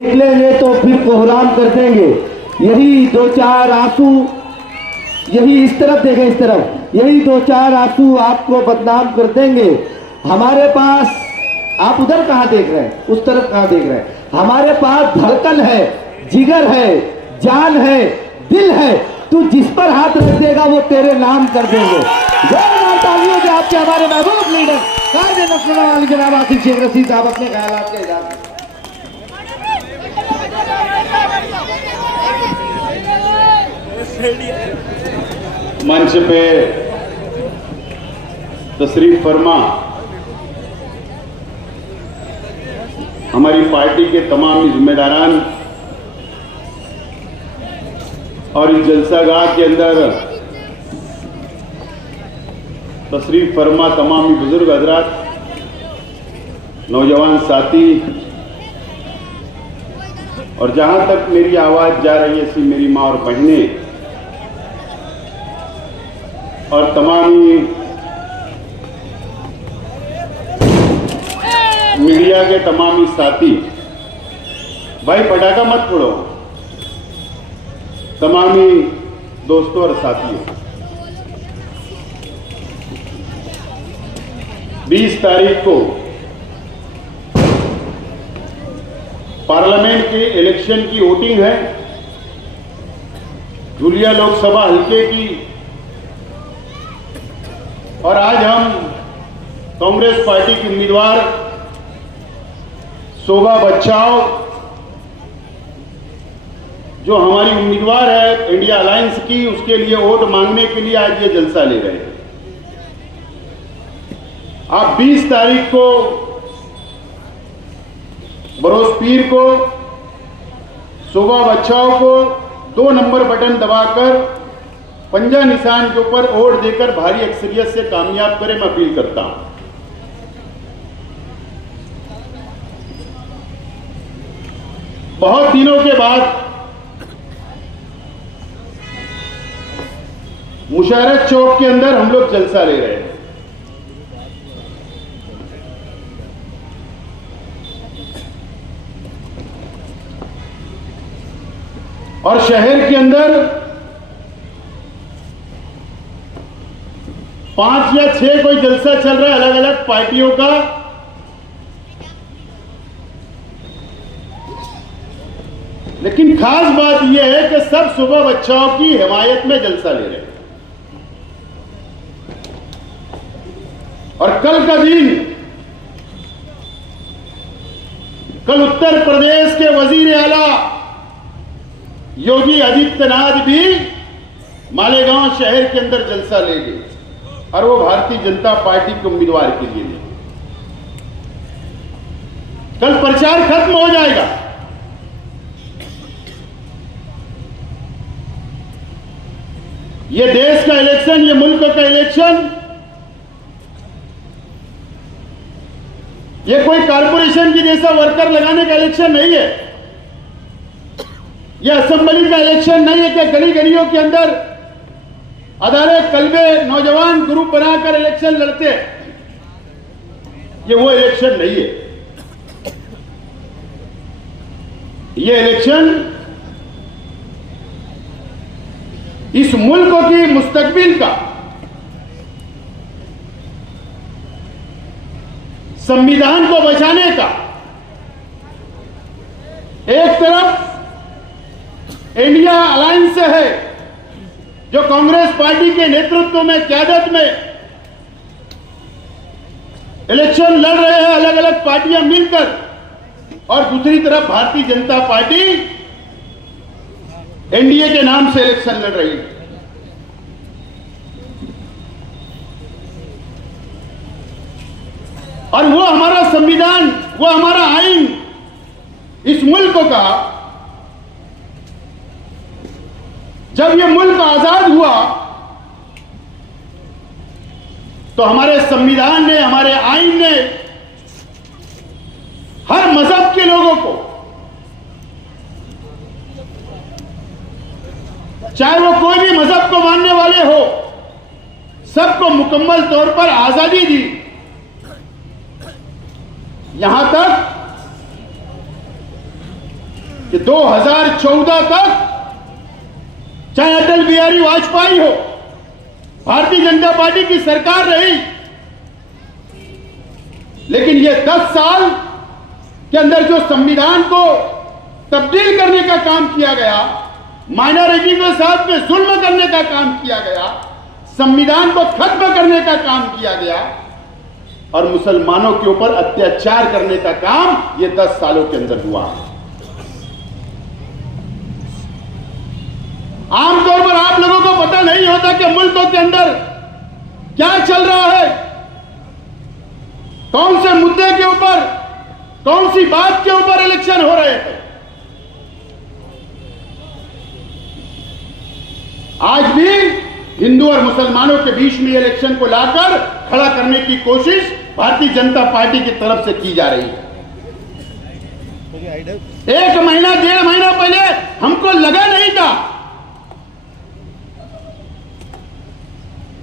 निकलेंगे तो फिर कोहराम कर देंगे। यही दो चार आंसू, यही इस तरफ देखें, इस तरफ, यही दो चार आंसू आपको बदनाम कर देंगे। हमारे पास, आप उधर कहां देख रहे हैं, उस तरफ कहां देख रहे हैं, हमारे पास धड़कन है, जिगर है, जान है, दिल है। तू जिस पर हाथ रख देगा वो तेरे नाम कर देंगे। जोरदार तालियों से आपके हमारे महबूब लीडर कायदे नस्रुल्लाह जनाब आसिफ शेख रशीद साहब अपने ख्यालात के इजाज़त। मंच पे तशरीफ फरमा हमारी पार्टी के तमाम जिम्मेदारान और इस जलसागाह के अंदर तशरीफ फरमा तमाम बुजुर्ग हजरात, नौजवान साथी और जहां तक मेरी आवाज जा रही है ऐसी मेरी माँ और बहनें और तमाम मीडिया के तमाम साथी, भाई पटाखा मत फोड़ो, तमाम दोस्तों और साथियों, 20 तारीख को पार्लियामेंट के इलेक्शन की वोटिंग है। धुलिया लोकसभा हल्के की, और आज हम कांग्रेस पार्टी की उम्मीदवार शोभा बच्चाओ, जो हमारी उम्मीदवार है इंडिया अलायंस की, उसके लिए वोट मांगने के लिए आज ये जलसा ले रहे हैं। आप 20 तारीख को बरोज पीर को शोभा बच्चाओ को 2 नंबर बटन दबाकर पंजा निशान के ऊपर वोट देकर भारी अक्सरियत से कामयाब करें, मैं अपील करता हूं। बहुत दिनों के बाद मुशारत चौक के अंदर हम लोग जलसा ले रहे हैं। और शहर के अंदर 5 या 6 कोई जलसा चल रहा है अलग अलग पार्टियों का। लेकिन खास बात यह है कि सब शोभा बच्चाओं की हिमायत में जलसा ले रहे हैं। और कल का दिन, कल उत्तर प्रदेश के वजीर आला योगी आदित्यनाथ भी मालेगांव शहर के अंदर जलसा लेंगे, और वो भारतीय जनता पार्टी के उम्मीदवार के लिए नहीं। कल प्रचार खत्म हो जाएगा। ये देश का इलेक्शन, ये मुल्क का इलेक्शन, ये कोई कारपोरेशन की जैसा वर्कर लगाने का इलेक्शन नहीं है। यह असेंबली का इलेक्शन नहीं है कि गली गलियों के अंदर अदारे कल्बे नौजवान ग्रुप बनाकर इलेक्शन लड़ते हैं। ये वो इलेक्शन नहीं है। ये इलेक्शन इस मुल्क की मुस्तकबिल का, संविधान को बचाने का। एक तरफ इंडिया अलायंस है जो कांग्रेस पार्टी के नेतृत्व में, क़यादत में इलेक्शन लड़ रहे हैं अलग अलग पार्टियां मिलकर, और दूसरी तरफ भारतीय जनता पार्टी एनडीए के नाम से इलेक्शन लड़ रही है। और वो हमारा संविधान, वो हमारा आईन, इस मुल्क का, जब ये मुल्क आजाद हुआ तो हमारे संविधान ने, हमारे आईन ने हर मजहब के लोगों को, चाहे वो कोई भी मजहब को मानने वाले हो, सबको मुकम्मल तौर पर आजादी दी। यहां तक कि 2014 तक चाहे अटल बिहारी वाजपेयी हो, भारतीय जनता पार्टी की सरकार रही, लेकिन ये 10 साल के अंदर जो संविधान को तब्दील करने का काम किया गया, माइनॉरिटी के साथ में जुल्म करने का काम किया गया, संविधान को खत्म करने का काम किया गया और मुसलमानों के ऊपर अत्याचार करने का काम ये 10 सालों के अंदर हुआ। आमतौर पर आप लोगों को पता नहीं होता कि मुल्कों के अंदर क्या चल रहा है, कौन से मुद्दे के ऊपर, कौन सी बात के ऊपर इलेक्शन हो रहे हैं। आज भी हिंदू और मुसलमानों के बीच में इलेक्शन को लाकर खड़ा करने की कोशिश भारतीय जनता पार्टी की तरफ से की जा रही है। 1 महीना 1.5 महीना पहले हमको लगा नहीं था,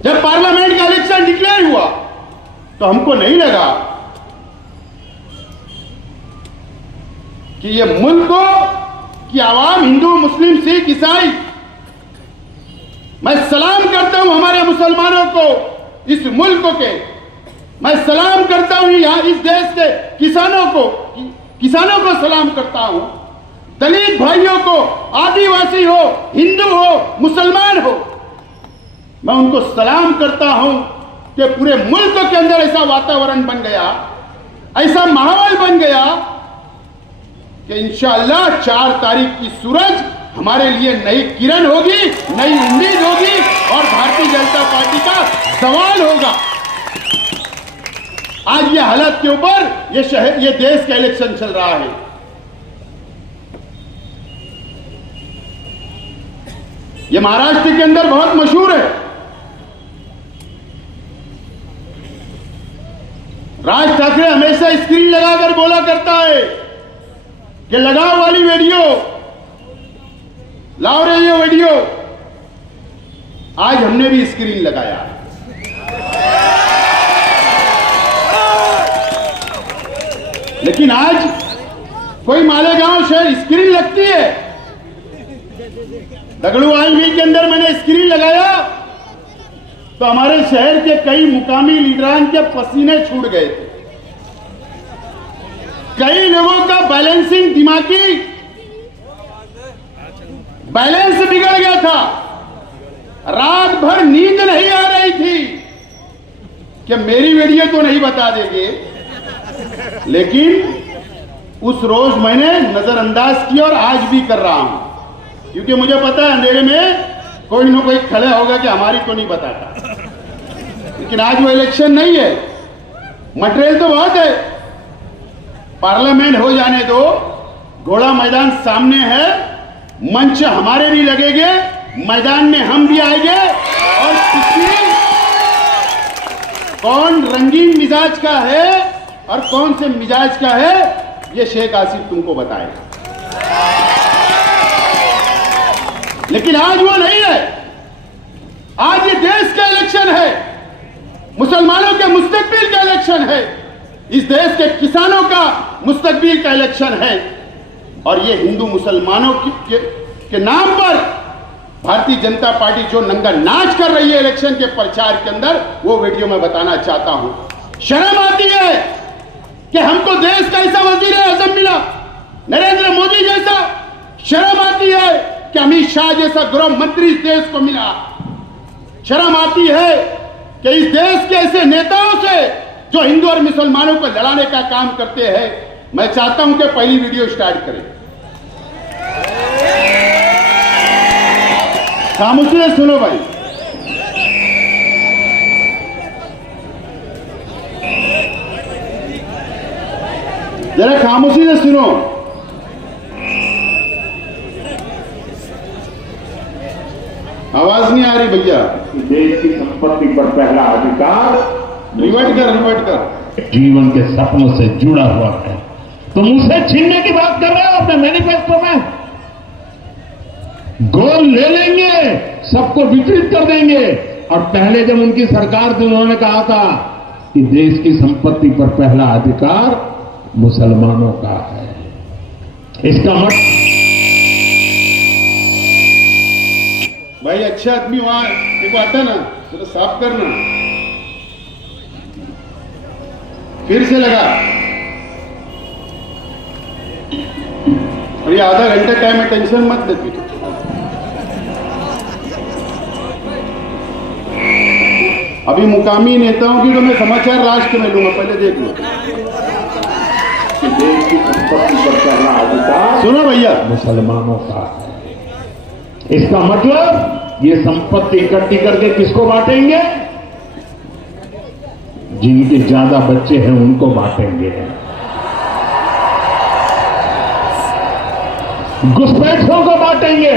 जब पार्लियामेंट का इलेक्शन डिक्लेयर हुआ तो हमको नहीं लगा कि ये मुल्क की आवाम, हिंदू, मुस्लिम, सिख, ईसाई, मैं सलाम करता हूं हमारे मुसलमानों को, इस मुल्क के, मैं सलाम करता हूं यहां इस देश के किसानों को सलाम करता हूं, दलित भाइयों को, आदिवासी हो, हिंदू हो, मुसलमान हो, मैं उनको सलाम करता हूं कि पूरे मुल्क के अंदर ऐसा वातावरण बन गया, ऐसा माहौल बन गया कि इंशाअल्लाह 4 तारीख की सूरज हमारे लिए नई किरण होगी, नई उम्मीद होगी और भारतीय जनता पार्टी का सवाल होगा। आज ये हालत के ऊपर ये देश का इलेक्शन चल रहा है। ये महाराष्ट्र के अंदर बहुत मशहूर है। राज ठाकरे हमेशा स्क्रीन लगाकर बोला करता है कि लगाओ वाली वीडियो, लाओ रे ये वीडियो। आज हमने भी स्क्रीन लगाया। लेकिन आज कोई मालेगांव शहर स्क्रीन लगती है, दगड़ूवाल मिल के अंदर मैंने स्क्रीन लगाया तो हमारे शहर के कई मुकामी लीडरान के पसीने छूट गए थे। कई लोगों का बैलेंसिंग, दिमागी बैलेंस बिगड़ गया था, रात भर नींद नहीं आ रही थी कि मेरी वीडियो तो नहीं बता देंगे, लेकिन उस रोज मैंने नजरअंदाज किया और आज भी कर रहा हूं, क्योंकि मुझे पता है अंधेरे में कोई ना कोई खड़ा होगा कि हमारी तो नहीं बताता। लेकिन आज वो इलेक्शन नहीं है, मटेरियल तो बहुत है, पार्लियामेंट हो जाने दो, घोड़ा मैदान सामने है, मंच हमारे भी लगेंगे, मैदान में हम भी आएंगे और कौन रंगीन मिजाज का है और कौन से मिजाज का है ये शेख आसिफ तुमको बताएगा। लेकिन आज वो नहीं है। आज ये देश का इलेक्शन है, मुसलमानों के मुस्तकबिल का इलेक्शन है, इस देश के किसानों का मुस्तकबिल का इलेक्शन है। और ये हिंदू मुसलमानों के नाम पर भारतीय जनता पार्टी जो नंगा नाच कर रही है इलेक्शन के प्रचार के अंदर, वो वीडियो में बताना चाहता हूं। शर्म आती है कि हमको देश का ऐसा वजीर आजम मिला, नरेंद्र मोदी जैसा। शर्म आती है कि अमित शाह जैसा गृह मंत्री इस देश को मिला। शर्म आती है कि इस देश के ऐसे नेताओं से जो हिंदू और मुसलमानों को लड़ाने का काम करते हैं। मैं चाहता हूं कि पहली वीडियो स्टार्ट करें। खामोशी से सुनो भाई। जरा खामोशी से सुनो। आवाज नहीं आ रही भैया। देश की संपत्ति पर पहला अधिकार रिवर्ट कर जीवन के सपनों से जुड़ा हुआ है। तुम उसे छीनने की बात कर रहे हो अपने मैनिफेस्टो में। गोल ले लेंगे, सबको वितरित कर देंगे। और पहले जब उनकी सरकार थी उन्होंने कहा था कि देश की संपत्ति पर पहला अधिकार मुसलमानों का है। इसका मतलब भाई अच्छा आदमी वहां देखो आता ना तो साफ करना, फिर से लगा। और ये आधा घंटा टाइम है, टेंशन मत लेती। अभी मुकामी नेताओं की तो मैं समाचार राष्ट्र में लूंगा, पहले देख लो। कि देश की संपत्ति पर करना अधिकार सुनो भैया, मुसलमानों का है। इसका मतलब ये संपत्ति इकट्ठी करके किसको बांटेंगे? जिनके ज्यादा बच्चे हैं उनको बांटेंगे। घुसपैठियों को बांटेंगे।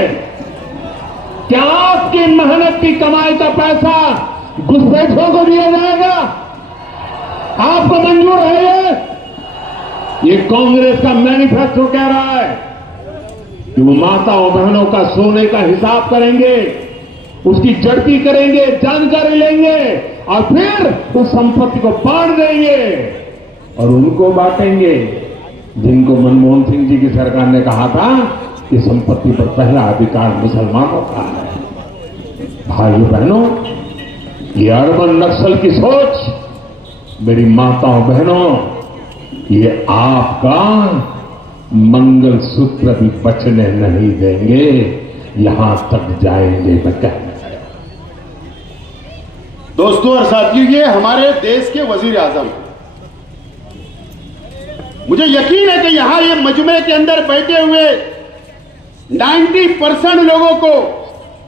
क्या आपकी मेहनत की कमाई का पैसा घुसपैठियों को दिया जाएगा? आपको मंजूर है ये कांग्रेस का मैनिफेस्टो कह रहा है कि वो माताओं बहनों का सोने का हिसाब करेंगे, उसकी जड़ती करेंगे, जानकारी लेंगे और फिर उस संपत्ति को बांट देंगे और उनको बांटेंगे जिनको मनमोहन सिंह जी की सरकार ने कहा था कि संपत्ति पर पहला अधिकार मुसलमानों का है। भाइयों बहनों, ये अर्बन नक्सल की सोच, मेरी माताओं बहनों, ये आपका मंगलसूत्र भी बचने नहीं देंगे, यहां तक जाएंगे। मैं कहना दोस्तों और साथियों, ये हमारे देश के वजीर आजम हैं। मुझे यकीन है कि यहां ये मजमे के अंदर बैठे हुए 90% लोगों को,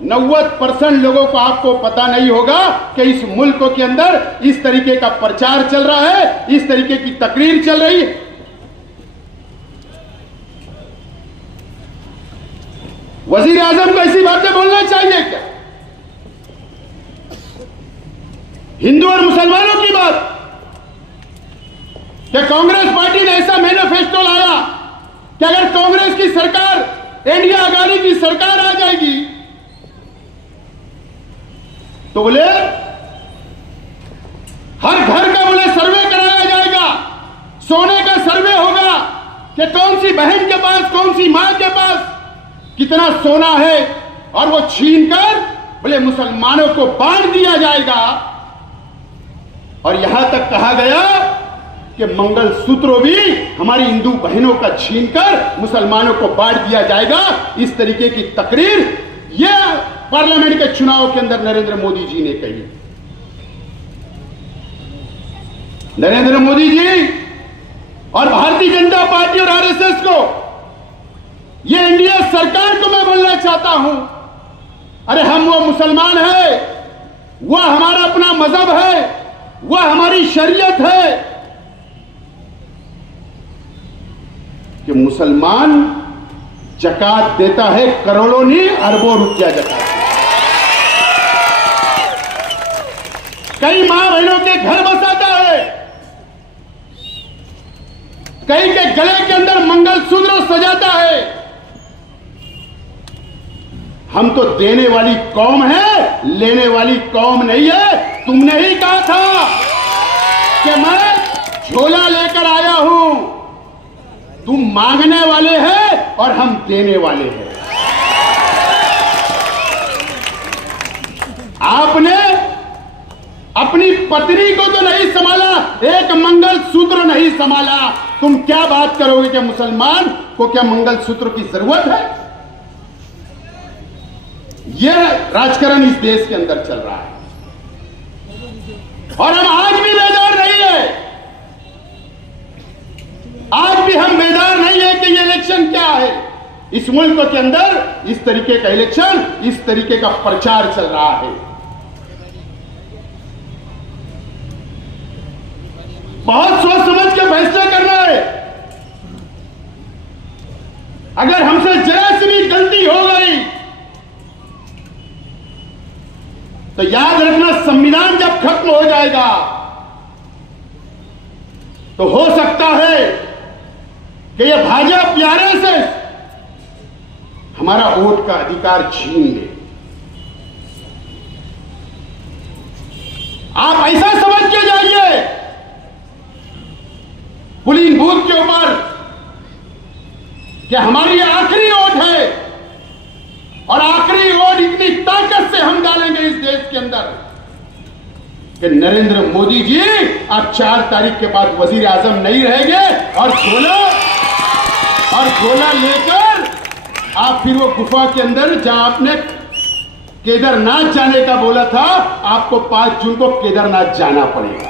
90% लोगों को आपको पता नहीं होगा कि इस मुल्क के अंदर इस तरीके का प्रचार चल रहा है, इस तरीके की तकरीर चल रही है। वजीर आजम को ऐसी बातें बोलना चाहिए क्या? हिंदू और मुसलमानों की बात, क्या कांग्रेस पार्टी ने ऐसा मैनिफेस्टो लाया कि अगर कांग्रेस की सरकार, इंडिया आघाड़ी की सरकार आ जाएगी तो बोले हर घर का बोले सर्वे कराया जाएगा, सोने का सर्वे होगा कि कौन सी बहन के पास, कौन सी मां के पास कितना सोना है, और वो छीनकर बोले मुसलमानों को बांट दिया जाएगा। और यहां तक कहा गया कि मंगलसूत्र भी हमारी हिंदू बहनों का छीनकर मुसलमानों को बांट दिया जाएगा। इस तरीके की तकरीर यह पार्लियामेंट के चुनाव के अंदर नरेंद्र मोदी जी ने कही। नरेंद्र मोदी जी और भारतीय जनता पार्टी और आरएसएस को, यह इंडिया सरकार को मैं बोलना चाहता हूं, अरे हम वो मुसलमान है, वह हमारा अपना मजहब है, वह हमारी शरीयत है कि मुसलमान जकात देता है, करोड़ों नहीं अरबों रुपया जकात। कई मां बहनों के घर बसाता है, कई के गले के अंदर मंगलसूत्र सजाता है। हम तो देने वाली कौम है, लेने वाली कौम नहीं है। तुमने ही कहा था कि मैं झोला लेकर आया हूं, तुम मांगने वाले हैं और हम देने वाले हैं। आपने अपनी पत्नी को तो नहीं संभाला, एक मंगलसूत्र नहीं संभाला, तुम क्या बात करोगे कि मुसलमान को क्या मंगलसूत्र की जरूरत है? यह राजकारण इस देश के अंदर चल रहा है और हम आज भी बेदार नहीं है। आज भी हम बेदार नहीं है कि ये इलेक्शन क्या है। इस मुल्क के अंदर इस तरीके का इलेक्शन, इस तरीके का प्रचार चल रहा है। बहुत सोच समझ के फैसला करना है। अगर हमसे जरा सी भी गलती हो गई तो याद रखना, संविधान जब खत्म हो जाएगा तो हो सकता है कि यह भाजपा प्यारे से हमारा वोट का अधिकार छीन ले। आप ऐसा समझ के जाइए पुलिंग बूथ के ऊपर कि हमारी आखिरी वोट है और आखिरी वोट इतनी ताकत से हम डालेंगे इस देश के अंदर कि नरेंद्र मोदी जी अब 4 तारीख के बाद वजीर आजम नहीं रहेंगे और गोला लेकर आप फिर वो गुफा के अंदर जहां आपने केदारनाथ जाने का बोला था, आपको 5 जून को केदारनाथ जाना पड़ेगा।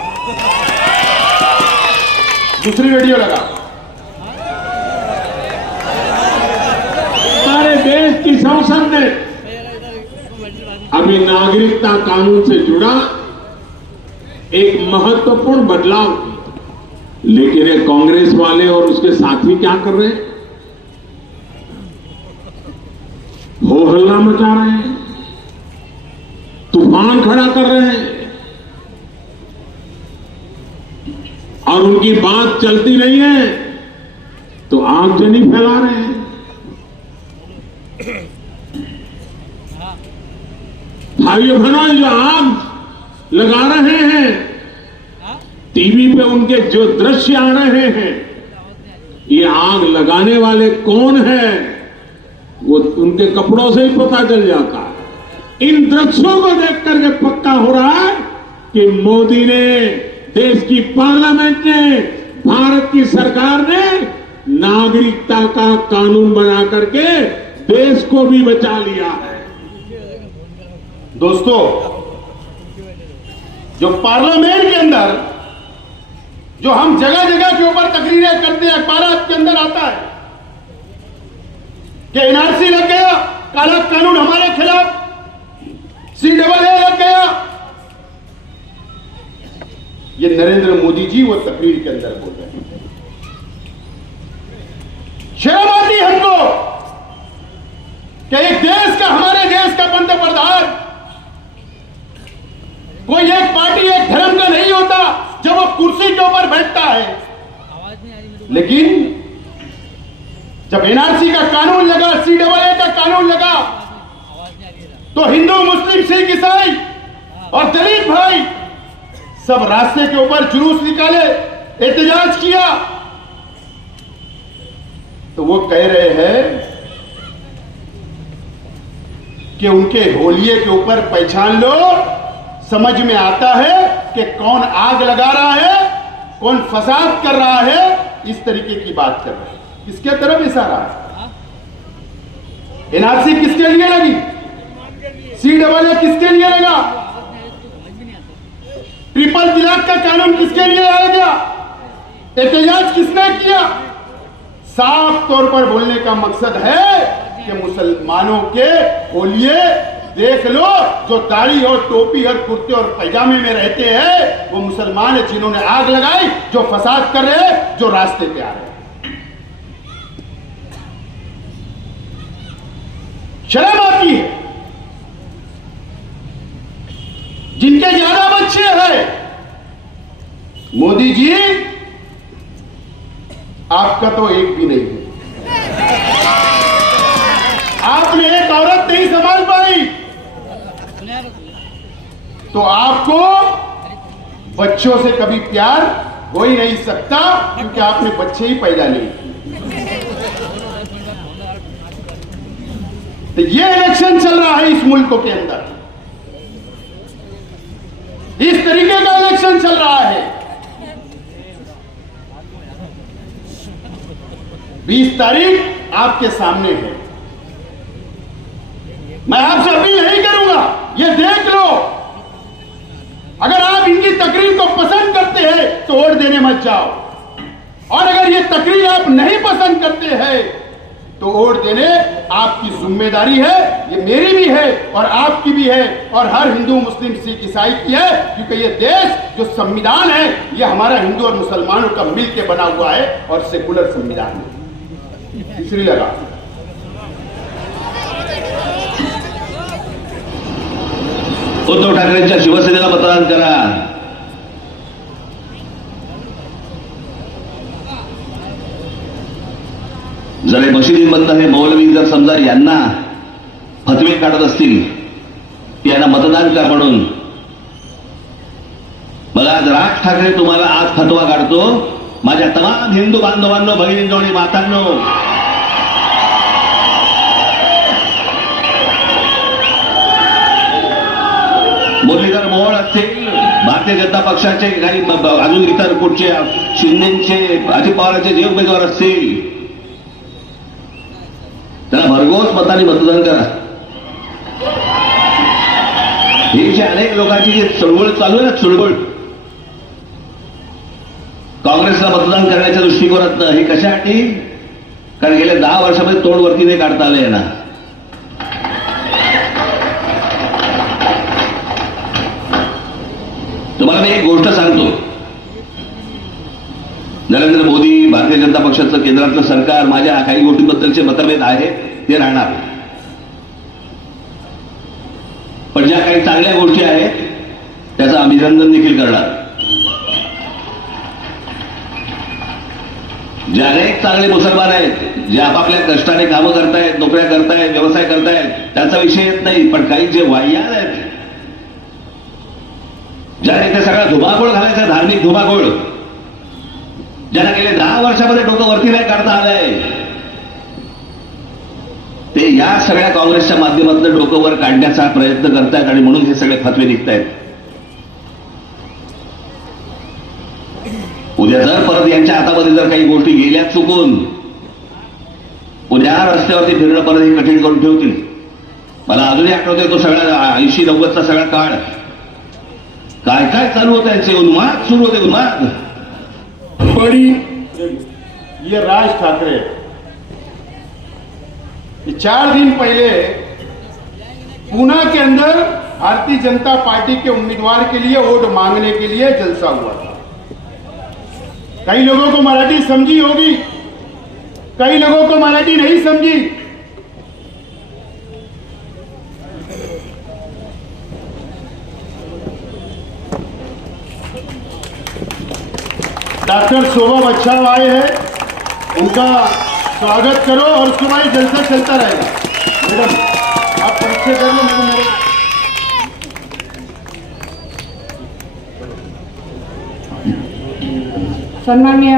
दूसरी वीडियो लगा। हमारे देश की संसद ने अभी नागरिकता कानून से जुड़ा एक महत्वपूर्ण बदलाव किया, लेकिन ये कांग्रेस वाले और उसके साथी क्या कर रहे हैं? हो हल्ला मचा रहे हैं, तूफान खड़ा कर रहे हैं और उनकी बात चलती नहीं है तो आगजनी फैला रहे हैं। भाइयों बहनों, जो आग लगा रहे हैं, टीवी पे उनके जो दृश्य आ रहे हैं, ये आग लगाने वाले कौन हैं वो उनके कपड़ों से ही पता चल जाता है। इन दृश्यों को देखकर के पक्का हो रहा है कि मोदी ने, देश की पार्लियामेंट ने, भारत की सरकार ने नागरिकता का कानून बना करके देश को भी बचा लिया है। दोस्तों, जो पार्लियामेंट के अंदर जो हम जगह जगह के ऊपर तकरीरें करते हैं, अखबार के अंदर आता है कि एनआरसी लग गया, काला कानून हमारे खिलाफ, CAA लग गया। ये नरेंद्र मोदी जी वो तकरीर के अंदर बोल रहे हैं। शर्म आती है हमको कि एक देश का, हमारे देश का पंतप्रधान कोई एक पार्टी, एक धर्म का नहीं होता जब वो कुर्सी के ऊपर बैठता है, लेकिन जब एनआरसी का कानून लगा, CAA का कानून लगा, तो हिंदू, मुस्लिम, सिख, ईसाई और दलित भाई सब रास्ते के ऊपर जुलूस निकाले, एहतजाज किया। तो वो कह रहे हैं कि उनके होलिये के ऊपर पहचान लो, समझ में आता है कि कौन आग लगा रहा है, कौन फसाद कर रहा है। इस तरीके की बात कर रहे हैं। किसके तरफ इशारा है? एनआरसी किसके लिए लगी? CAA किसके लिए लगा? ट्रिपल तलाक का कानून किसके लिए लाया गया? एहतजाज किसने किया? साफ तौर पर बोलने का मकसद है कि मुसलमानों के होलिये देख लो, जो दाढ़ी और टोपी और कुर्ते और पैजामे में रहते हैं वो मुसलमान है, जिन्होंने आग लगाई, जो फसाद कर रहे हैं, जो रास्ते पे आ रहे हैं। शर्म आती है। जिनके ज्यादा बच्चे हैं, मोदी जी आपका तो एक भी नहीं है। आपने एक औरत नहीं संभाल पाई तो आपको बच्चों से कभी प्यार हो ही नहीं सकता, क्योंकि आपने बच्चे ही पैदा नहीं किए। तो ये इलेक्शन चल रहा है इस मुल्क के अंदर, इस तरीके का इलेक्शन चल रहा है। 20 तारीख आपके सामने है। मैं आपसे अपील नहीं करूंगा, ये देख लो, अगर आप इनकी तकरीर को पसंद करते हैं तो वोट देने मत जाओ, और अगर ये तकरीर आप नहीं पसंद करते हैं तो वोट देने आपकी जिम्मेदारी है। ये मेरी भी है और आपकी भी है और हर हिंदू, मुस्लिम, सिख, ईसाई की है, क्योंकि ये देश जो संविधान है ये हमारा हिंदू और मुसलमानों का मिलकर बना हुआ है और सेकुलर संविधान है। तीसरी लगा, उद्धव ठाकरेंच्या शिवसेनेला मतदान करा। जर मशिदीबंद हे मौलवी जर समजा यांना फतवे काढत असतील की यांना मतदान का म्हणून, मला आज राज ठाकरे तुम्हाला आज फतवा काढतो, माझ्या तमाम हिंदू बांधवांनो, भगिनींनो आणि मातांनो, भारतीय जनता पक्षाचे काही अजून इतर कुठचे शिंदेचे अजित पवारांचे जे उमेदवार असतील त्याला भरघोस मताने मतदान करा. ही जी अनेक लोकांची जी चळवळ चालू आहे ना, चळवळ काँग्रेसला मतदान करण्याच्या दृष्टिकोनात, हे कशासाठी? कारण गेल्या 10 वर्षामध्ये तोंड वरती नाही काढता आलंय ना. तुम्हाला मी एक गोष्ट सांगतो, नरेंद्र मोदी, भारतीय जनता पक्षाचं केंद्रातलं सरकार, माझ्या काही गोष्टींबद्दलचे मतभेद आहेत ते राहणार, पण ज्या काही चांगल्या गोष्टी आहेत त्याचं अभिनंदन देखील करणार. जे अनेक चांगले मुसलमान आहेत, जे आपापल्या कष्टाने कामं करतायत, नोकऱ्या करतायत, व्यवसाय करतायत, त्याचा विषय येत नाही. पण काही जे वाह्यात आहेत, ज्याने ते सगळा धुमाकूळ घालायचा, धार्मिक धुमाकूळ, ज्यांना गेले 10 वर्षामध्ये डोकं वरती नाही काढता आलंय, ते या सगळ्या काँग्रेसच्या माध्यमातून डोकं वर काढण्याचा प्रयत्न करतायत आणि म्हणून हे सगळे फतवे निघतायत. उद्या जर परत यांच्या हातामध्ये जर काही गोष्टी गेल्या चुकून, उद्या रस्त्यावरती फिरणं परत हे कठीण करून ठेवतील. मला अजूनही आठवतोय तो सगळा 80-90चा सगळा काळ, काय काय चालू होतं, यांचे उन्माद सुरू होते, उन्माद. बड़ी ये राज ठाकरे, ये 4 दिन पहले पूना के अंदर भारतीय जनता पार्टी के उम्मीदवार के लिए वोट मांगने के लिए जलसा हुआ था. कई लोगों को मराठी समझी होगी, कई लोगों को मराठी नहीं समझी. डॉक्टर शोभा बच्चाव आए हैं, उनका स्वागत करो और सुबह जलसा चलता रहेगा. मैडम आप परिचय कर लो. मेरे सन्मान्य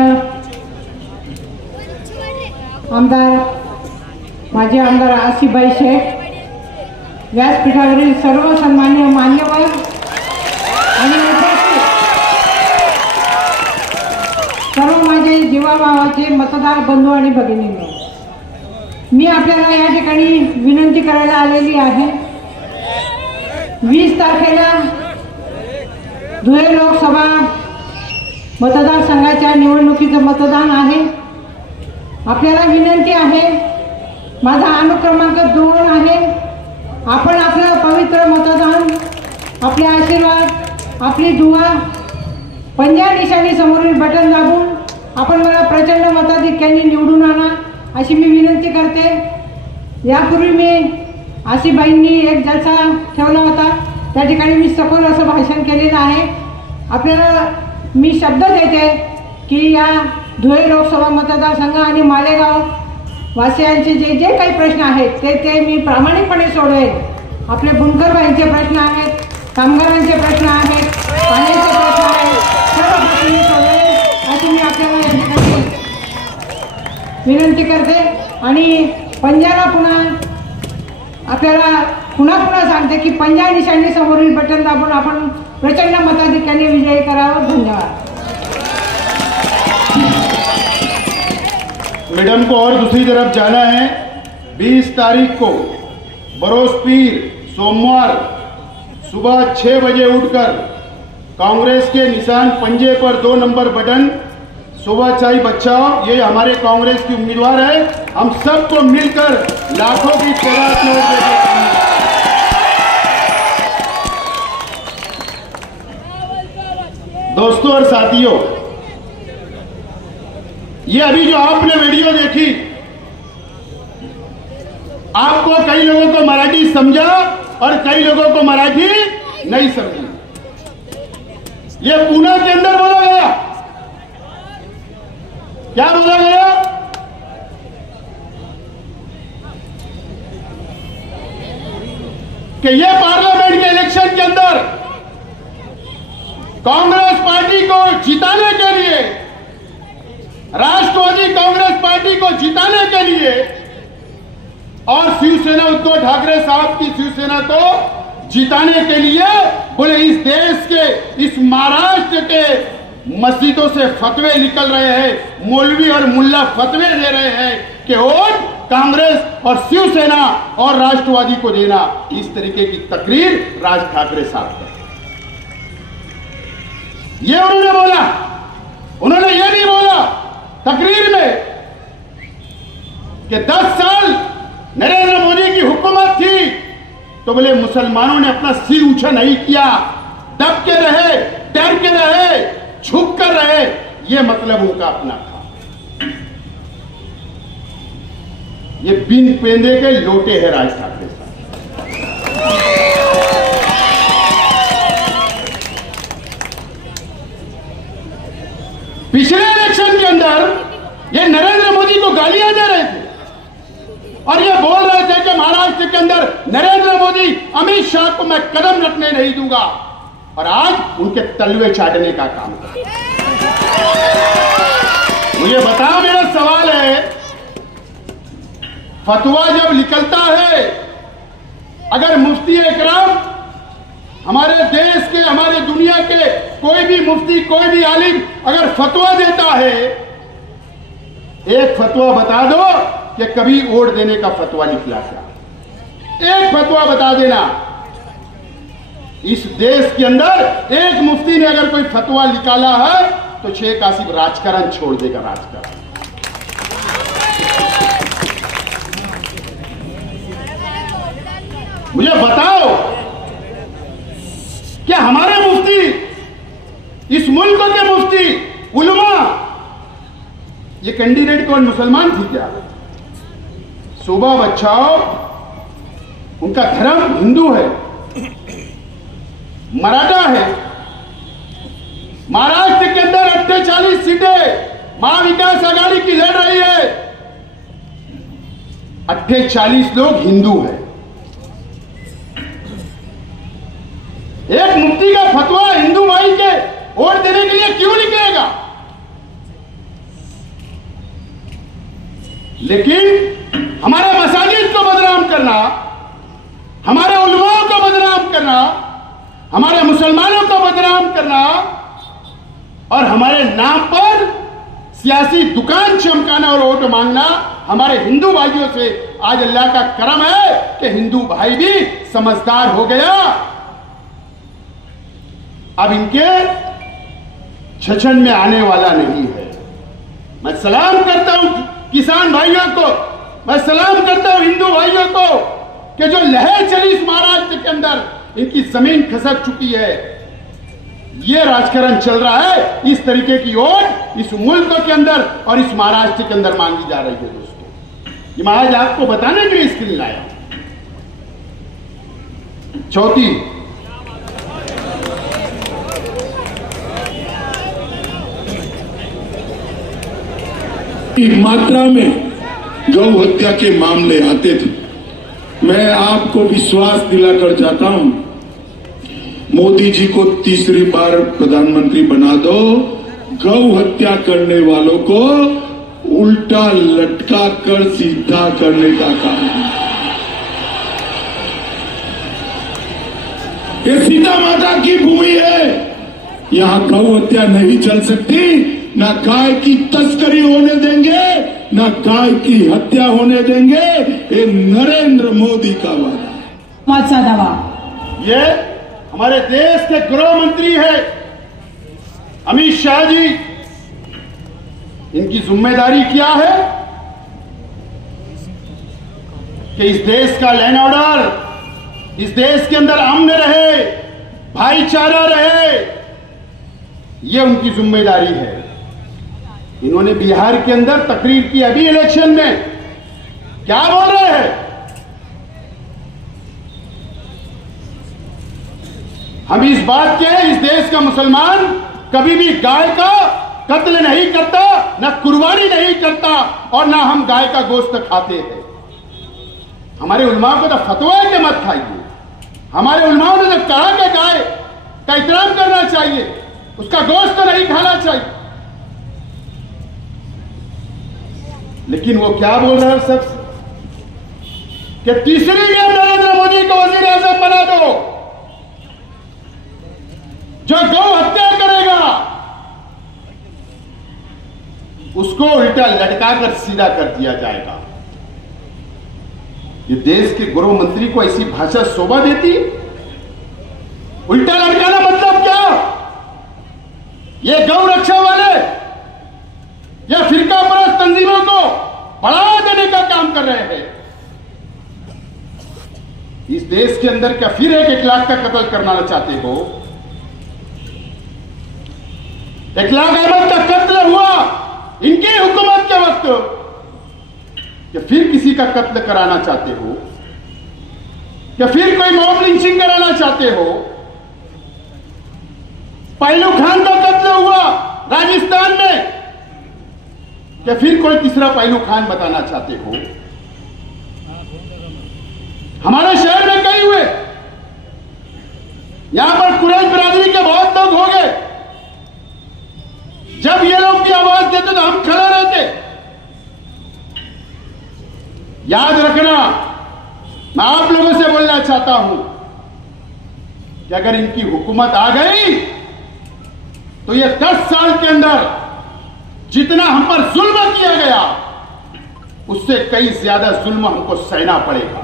आमदार, माजी आमदार आसिफभाई शेख, व्यासपीठावरील सर्व सन्मान्य मान्यवर आणि उपस्थित सर्व माझे जीवाभावाचे मतदार बंधू आणि भगिनींनो, मी आपल्याला या ठिकाणी विनंती करायला आलेली आहे. 20 तारखेला धुळे लोकसभा मतदारसंघाच्या निवडणुकीचं मतदान आहे. आपल्याला विनंती आहे, माझा अनुक्रमांक 2 आहे. आपण आपलं पवित्र मतदान, आपले आशीर्वाद, आपली दुआ, पंजा निशाणी समोरील बटन दाबून आपण मला प्रचंड मताधिक्याने निवडून आणा अशी मी विनंती करते. यापूर्वी मी आसिफबाईंनी एक जलसा ठेवला होता, त्या ठिकाणी मी सखोल असं भाषण केलेलं आहे. आपल्याला मी शब्द देते की या धुळे लोकसभा मतदारसंघ आणि मालेगाव वासियांचे जे जे काही प्रश्न आहेत ते मी प्रामाणिकपणे सोडवेन. आपले बुनकरबाईंचे प्रश्न आहेत, कामगारांचे प्रश्न आहेत, पाण्याचे प्रश्न आहेत, सर्व प्रश्न मी सोडवेन अशी मी आपल्याला या ठिकाणी विनंती करते. आणि पंजाला आपल्याला पुन्हा सांगते की पंजा निशाणी समोरील बटन दाबून आपण प्रचंड मताधिक्याने विजयी करावं. धन्यवाद. मैडम को और दूसरी तरफ जाना है. 20 तारीख को बरोस पीर सोमवार सुबह 6 बजे उठकर कांग्रेस के निशान पंजे पर 2 नंबर बटन शोभा चाई बच्चाओ, ये हमारे कांग्रेस की उम्मीदवार है. हम सबको मिलकर लाखों की तादाद में वोट देंगे. दोस्तों और साथियों, ये अभी जो आपने वीडियो देखी, आपको कई लोगों को मराठी समझा और कई लोगों को मराठी नहीं समझी. ये पूना के अंदर बोला गया. क्या बोला गया? कि ये पार्लियामेंट के इलेक्शन के अंदर कांग्रेस पार्टी को जिताने के लिए, राष्ट्रवादी कांग्रेस पार्टी को जिताने के लिए और शिवसेना, उद्धव ठाकरे साहब की शिवसेना को जिताने के लिए बोले इस देश के, इस महाराष्ट्र के मस्जिदों से फतवे निकल रहे हैं, मौलवी और मुल्ला फतवे दे रहे हैं कि वोट कांग्रेस और शिवसेना और राष्ट्रवादी को देना। इस तरीके की तकरीर राज ठाकरे साहब कर, ये उन्होंने बोला। उन्होंने ये नहीं बोला तकरीर में कि 10 साल नरेंद्र मोदी की हुकूमत थी तो बोले मुसलमानों ने अपना सिर ऊंचा नहीं किया, दब के रहे, डर के रहे, झुक कर रहे। ये मतलब उनका अपना था। ये बिन पेंदे के लोटे हैं राज ठाकरे साहब। पिछले इलेक्शन के अंदर ये नरेंद्र मोदी को गालियां दे रहे थे और ये बोल रहे थे कि महाराष्ट्र के अंदर नरेंद्र मोदी, अमित शाह को मैं कदम रखने नहीं दूंगा, और आज उनके तलवे चाटने का काम कर। मुझे बताओ, मेरा सवाल है, फतवा जब निकलता है, अगर मुफ्ती इकराम हमारे देश के, हमारे दुनिया के कोई भी मुफ्ती, कोई भी आलिम अगर फतवा देता है, एक फतवा बता दो कि कभी वोट देने का फतवा निकला क्या? एक फतवा बता देना। इस देश के अंदर एक मुफ्ती ने अगर कोई फतवा निकाला है तो शेख आसिफ राजकारण छोड़ देगा, राजकारण। मुझे बताओ, क्या हमारे मुफ्ती, इस मुल्क के मुफ्ती, उलमा, ये कैंडिडेट कौन मुसलमान थी क्या? सुबह बच्चाओ, उनका धर्म हिंदू है, मराठा है। महाराष्ट्र के अंदर 48 सीटें महाविकास आघाड़ी की लड़ रही है, 48 लोग हिंदू हैं। एक मुफ्ती का फतवा हिंदू भाई के वोट देने के लिए क्यों निकलेगा? लेकिन हमारे मसाजिद को बदनाम करना, हमारे उलमाओं को बदनाम करना, हमारे मुसलमानों को बदनाम करना और हमारे नाम पर सियासी दुकान चमकाना और वोट मांगना हमारे हिंदू भाइयों से आज अल्लाह का करम है कि हिंदू भाई भी समझदार हो गया। अब इनके छछन में आने वाला नहीं है। मैं सलाम करता हूं किसान भाइयों को, मैं सलाम करता हूं हिंदू भाइयों को कि जो लहर चली इस महाराष्ट्र के अंदर, इनकी जमीन खसक चुकी है। ये राजकारण चल रहा है, इस तरीके की वोट इस मुल्क के अंदर और इस महाराष्ट्र के अंदर मांगी जा रही है। दोस्तों, ये मैं आज आपको बताने के लिए इसके लिए लाया। चौथी, मात्रा में गौ हत्या के मामले आते थे। मैं आपको विश्वास दिलाकर जाता हूं, मोदी जी को तीसरी बार प्रधानमंत्री बना दो, गौ हत्या करने वालों को उल्टा लटका कर सीधा करने का काम है। ये सीता माता की भूमि है, यहां गौ हत्या नहीं चल सकती। ना गाय की तस्करी होने देंगे, ना गाय की हत्या होने देंगे। ये नरेंद्र मोदी का वादा। दावा ये हमारे देश के गृह मंत्री है अमित शाह जी। इनकी जिम्मेदारी क्या है कि इस देश का लैंड ऑर्डर, इस देश के अंदर अमन रहे, भाईचारा रहे। ये उनकी जिम्मेदारी है। इन्होंने बिहार के अंदर तकरीर की अभी इलेक्शन में, क्या बोल रहे हैं? हम इस बात के, इस देश का मुसलमान कभी भी गाय का कत्ल नहीं करता, ना कुर्बानी नहीं करता और ना हम गाय का गोश्त खाते हैं। हमारे उलमा को तो फतवा है कि मत खाइए। हमारे उलमाओं ने तो कहा कि गाय का एहतराम करना चाहिए, उसका गोश्त तो नहीं खाना चाहिए। लेकिन वो क्या बोल रहे हैं सब कि तीसरी बार नरेंद्र मोदी को वजीर आजम बना दो, जो गौ हत्या करेगा उसको उल्टा लटकाकर सीधा कर दिया जाएगा। ये देश के गृह मंत्री को ऐसी भाषा शोभा देती? उल्टा लटकाना मतलब क्या? ये गौ रक्षा वाले या फिरका परस्त तंजीमों को बढ़ावा देने का काम कर रहे हैं। इस देश के अंदर क्या फिर 1 लाख का कत्ल करना चाहते हो? 1 लाख अहमद का कत्ल हुआ इनकी हुकूमत के वक्त, या फिर किसी का कत्ल कराना चाहते हो? या फिर कोई मॉब लिंचिंग कराना चाहते हो? पहलू खान का कत्ल हुआ राजस्थान में, या फिर कोई तीसरा पहलू खान बताना चाहते हो? हमारे शहर में कई हुए, यहां पर कुरैश बिरादरी के बहुत लोग हो गए। जब ये लोग भी आवाज देते तो हम खड़े रहते। याद रखना, मैं आप लोगों से बोलना चाहता हूं कि अगर इनकी हुकूमत आ गई तो ये 10 साल के अंदर जितना हम पर जुल्म किया गया उससे कई ज्यादा जुल्म हमको सहना पड़ेगा।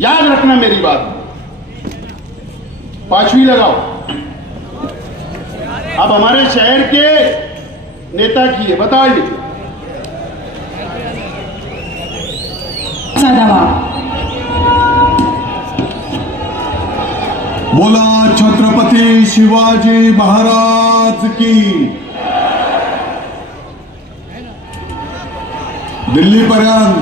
याद रखना मेरी बात। 5वीं लगाओ। अब हमारे शहर के नेता की है, बताइए। बोला छत्रपति शिवाजी महाराज की। दिल्ली पर्यंत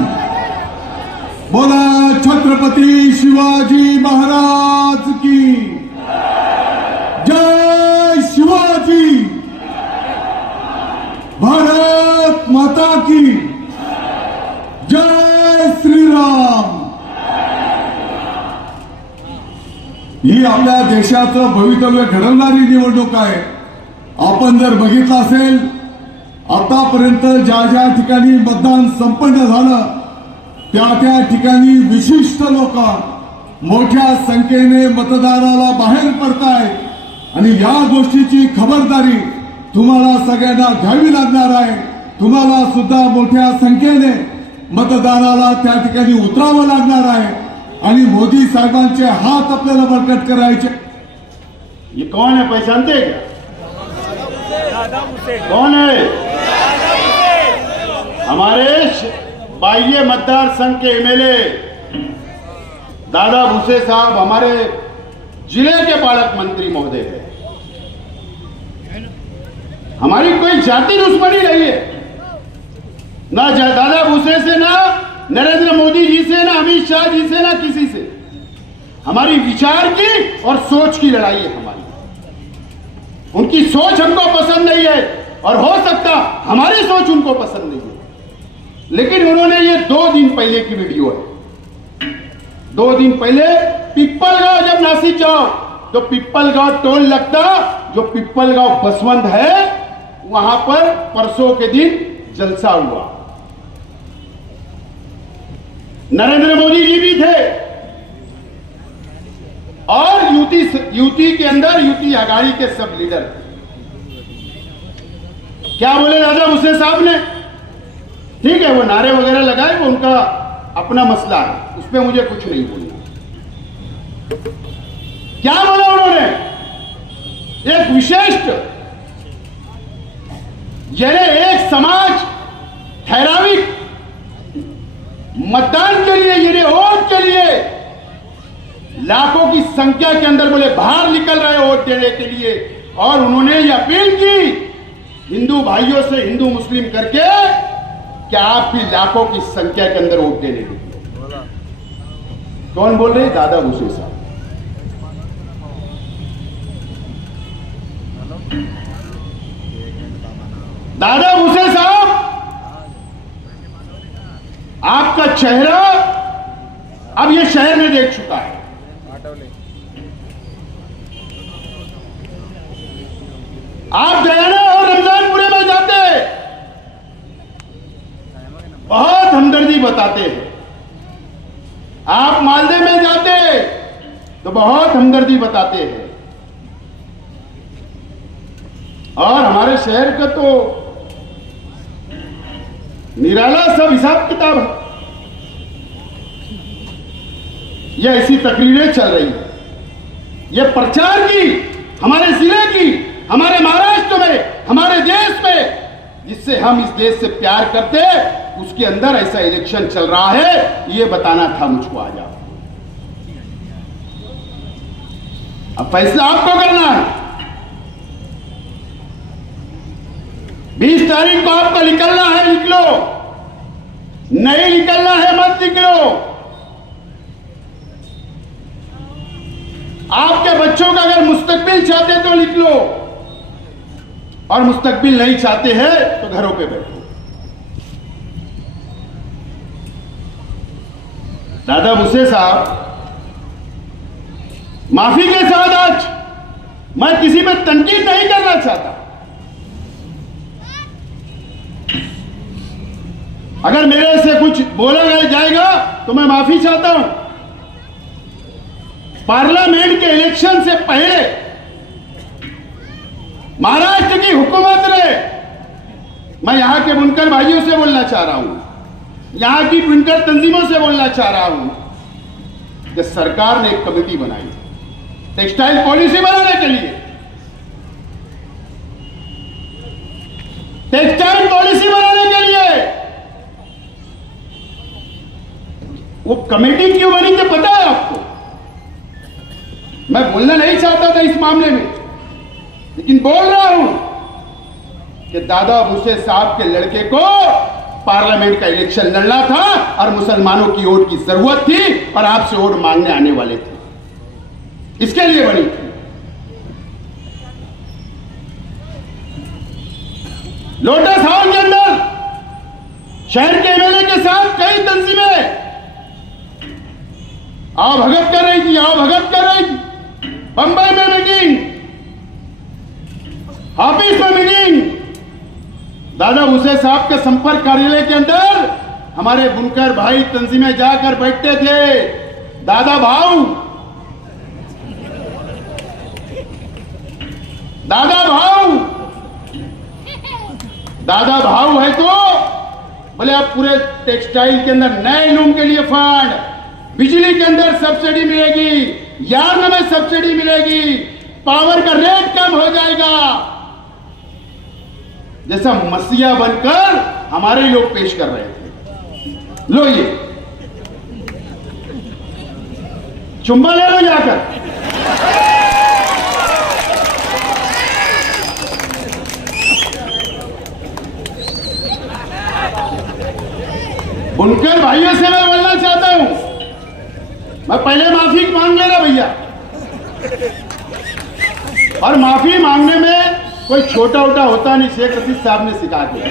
बोला छत्रपति शिवाजी महाराज की। जय शिवाजी, भारत माता की जय श्री राम। ही आपल्या देशाचं भवितव्य घडवणारी निवडणूक आहे। आपण जर बघितलं असेल आतापर्यंत ज्या ज्या ठिकाणी मतदान संपन्न झालं त्या त्या ठिकाणी विशिष्ट लोक मोठ्या संख्येने मतदानाला बाहेर पडतायत आणि या गोष्टीची खबरदारी तुम्हाला सगळ्यांना घ्यावी लागणार आहे। तुम्हाला सुद्धा मोठ्या संख्येने मतदानाला त्या ठिकाणी उतरावं लागणार आहे आणि मोदी साहेबांचे हात आपल्याला बळकट करायचे। ये कौन है, पहचानते हैं क्या? कौन है? हमारे बाह्य मतदार संघ के एमएलए दादा भूसे साहब हमारे जिले के पालक मंत्री महोदय है। हमारी कोई जाति दुश्मनी नहीं है, ना दादा भूसे से, ना नरेंद्र मोदी जी से, ना अमित शाह जी से, ना किसी से। हमारी विचार की और सोच की लड़ाई है हमारी। उनकी सोच हमको पसंद नहीं है और हो सकता हमारी सोच उनको पसंद नहीं है, लेकिन उन्होंने ये 2 दिन पहले की वीडियो है। 2 दिन पहले पिप्पलगांव जब नासिक जाओ तो पिप्पलगांव टोल लगता, जो पिप्पलगांव बसवंत है वहां पर परसों के दिन जलसा हुआ। नरेंद्र मोदी जी भी थे और यूटी के अंदर यूटी आघाड़ी के सब लीडर थे। क्या बोले दादा भूसे साहब ने? ठीक है, वो नारे वगैरह लगाए, वो उनका अपना मसला है, उस पर मुझे कुछ नहीं बोलना। क्या बोला उन्होंने? एक विशिष्ट यानी एक समाज ठहराविक मतदान के लिए, यानी वोट के लिए लाखों की संख्या के अंदर बोले बाहर निकल रहे वोट देने के लिए, और उन्होंने ये अपील की हिंदू भाइयों से, हिंदू मुस्लिम करके, कि आप भी लाखों की संख्या के अंदर वोट देने के लिए। कौन बोल रहे? दादा भूसे साहब। दादा भूसे साहब, आपका चेहरा अब ये शहर में देख चुका है। आप गयाना और रमजानपुरे में जाते, बहुत हमदर्दी बताते हैं। आप मालदे में जाते तो बहुत हमदर्दी बताते हैं। और हमारे शहर का तो निराला सब हिसाब किताब है। यह ऐसी तकरीरें चल रही है, यह प्रचार की, हमारे जिले की, हमारे महाराष्ट्र में, हमारे देश में, जिससे हम इस देश से प्यार करते हैं, उसके अंदर ऐसा इलेक्शन चल रहा है, यह बताना था मुझको आज आपको। अब फैसला आपको करना है। 20 तारीख को आपको निकलना है, निकलो। नहीं निकलना है, मत निकलो। आपके बच्चों का अगर मुस्तकबिल चाहते तो निकलो, और मुस्तकबिल नहीं चाहते हैं तो घरों पे बैठो। दादा भूसे साहब, माफी के साथ आज मैं किसी पे तनकीद नहीं करना चाहता। अगर मेरे से कुछ बोला जाएगा तो मैं माफी चाहता हूं। पार्लियामेंट के इलेक्शन से पहले महाराष्ट्र की हुकूमत ने, मैं यहां के बुनकर भाइयों से बोलना चाह रहा हूं, यहां की बुनकर तंजीमों से बोलना चाह रहा हूं कि सरकार ने एक कमेटी बनाई टेक्सटाइल पॉलिसी बनाने के लिए। टेक्सटाइल पॉलिसी बनाने के लिए वो कमेटी क्यों बनी थी पता है आपको? मैं बोलना नहीं चाहता था इस मामले में, लेकिन बोल रहा हूं कि दादा भूसे साहब के लड़के को पार्लियामेंट का इलेक्शन लड़ना था और मुसलमानों की वोट की जरूरत थी और आपसे वोट मांगने आने वाले थे, इसके लिए बनी थी। लोटस हाउस के अंदर शहर के एमएलए के साथ कई तंजीमें आओ भगत कर रही थी, आओ भगत कर रही थी। बंबई में मीटिंग, ऑफिस में मीटिंग, दादा भूसे साहब के संपर्क कार्यालय के अंदर हमारे बुनकर भाई तंजीमें जाकर बैठते थे। दादा भाऊ, दादा भाऊ, दादा भाऊ है तो बोले आप पूरे टेक्सटाइल के अंदर नए लूम के लिए फंड, बिजली के अंदर सब्सिडी मिलेगी, यार्न में सब्सिडी मिलेगी, पावर का रेट कम हो जाएगा। जैसा मसीहा बनकर हमारे लोग पेश कर रहे थे। लो ये चुम्बा ले लो जाकर। बुनकर भाइयों से मैं बोलना चाहता हूं, मैं पहले माफी मांग लेना भैया, और माफी मांगने में कोई छोटा उटा होता नहीं। शेख रशीद साहब ने सिखा दिया।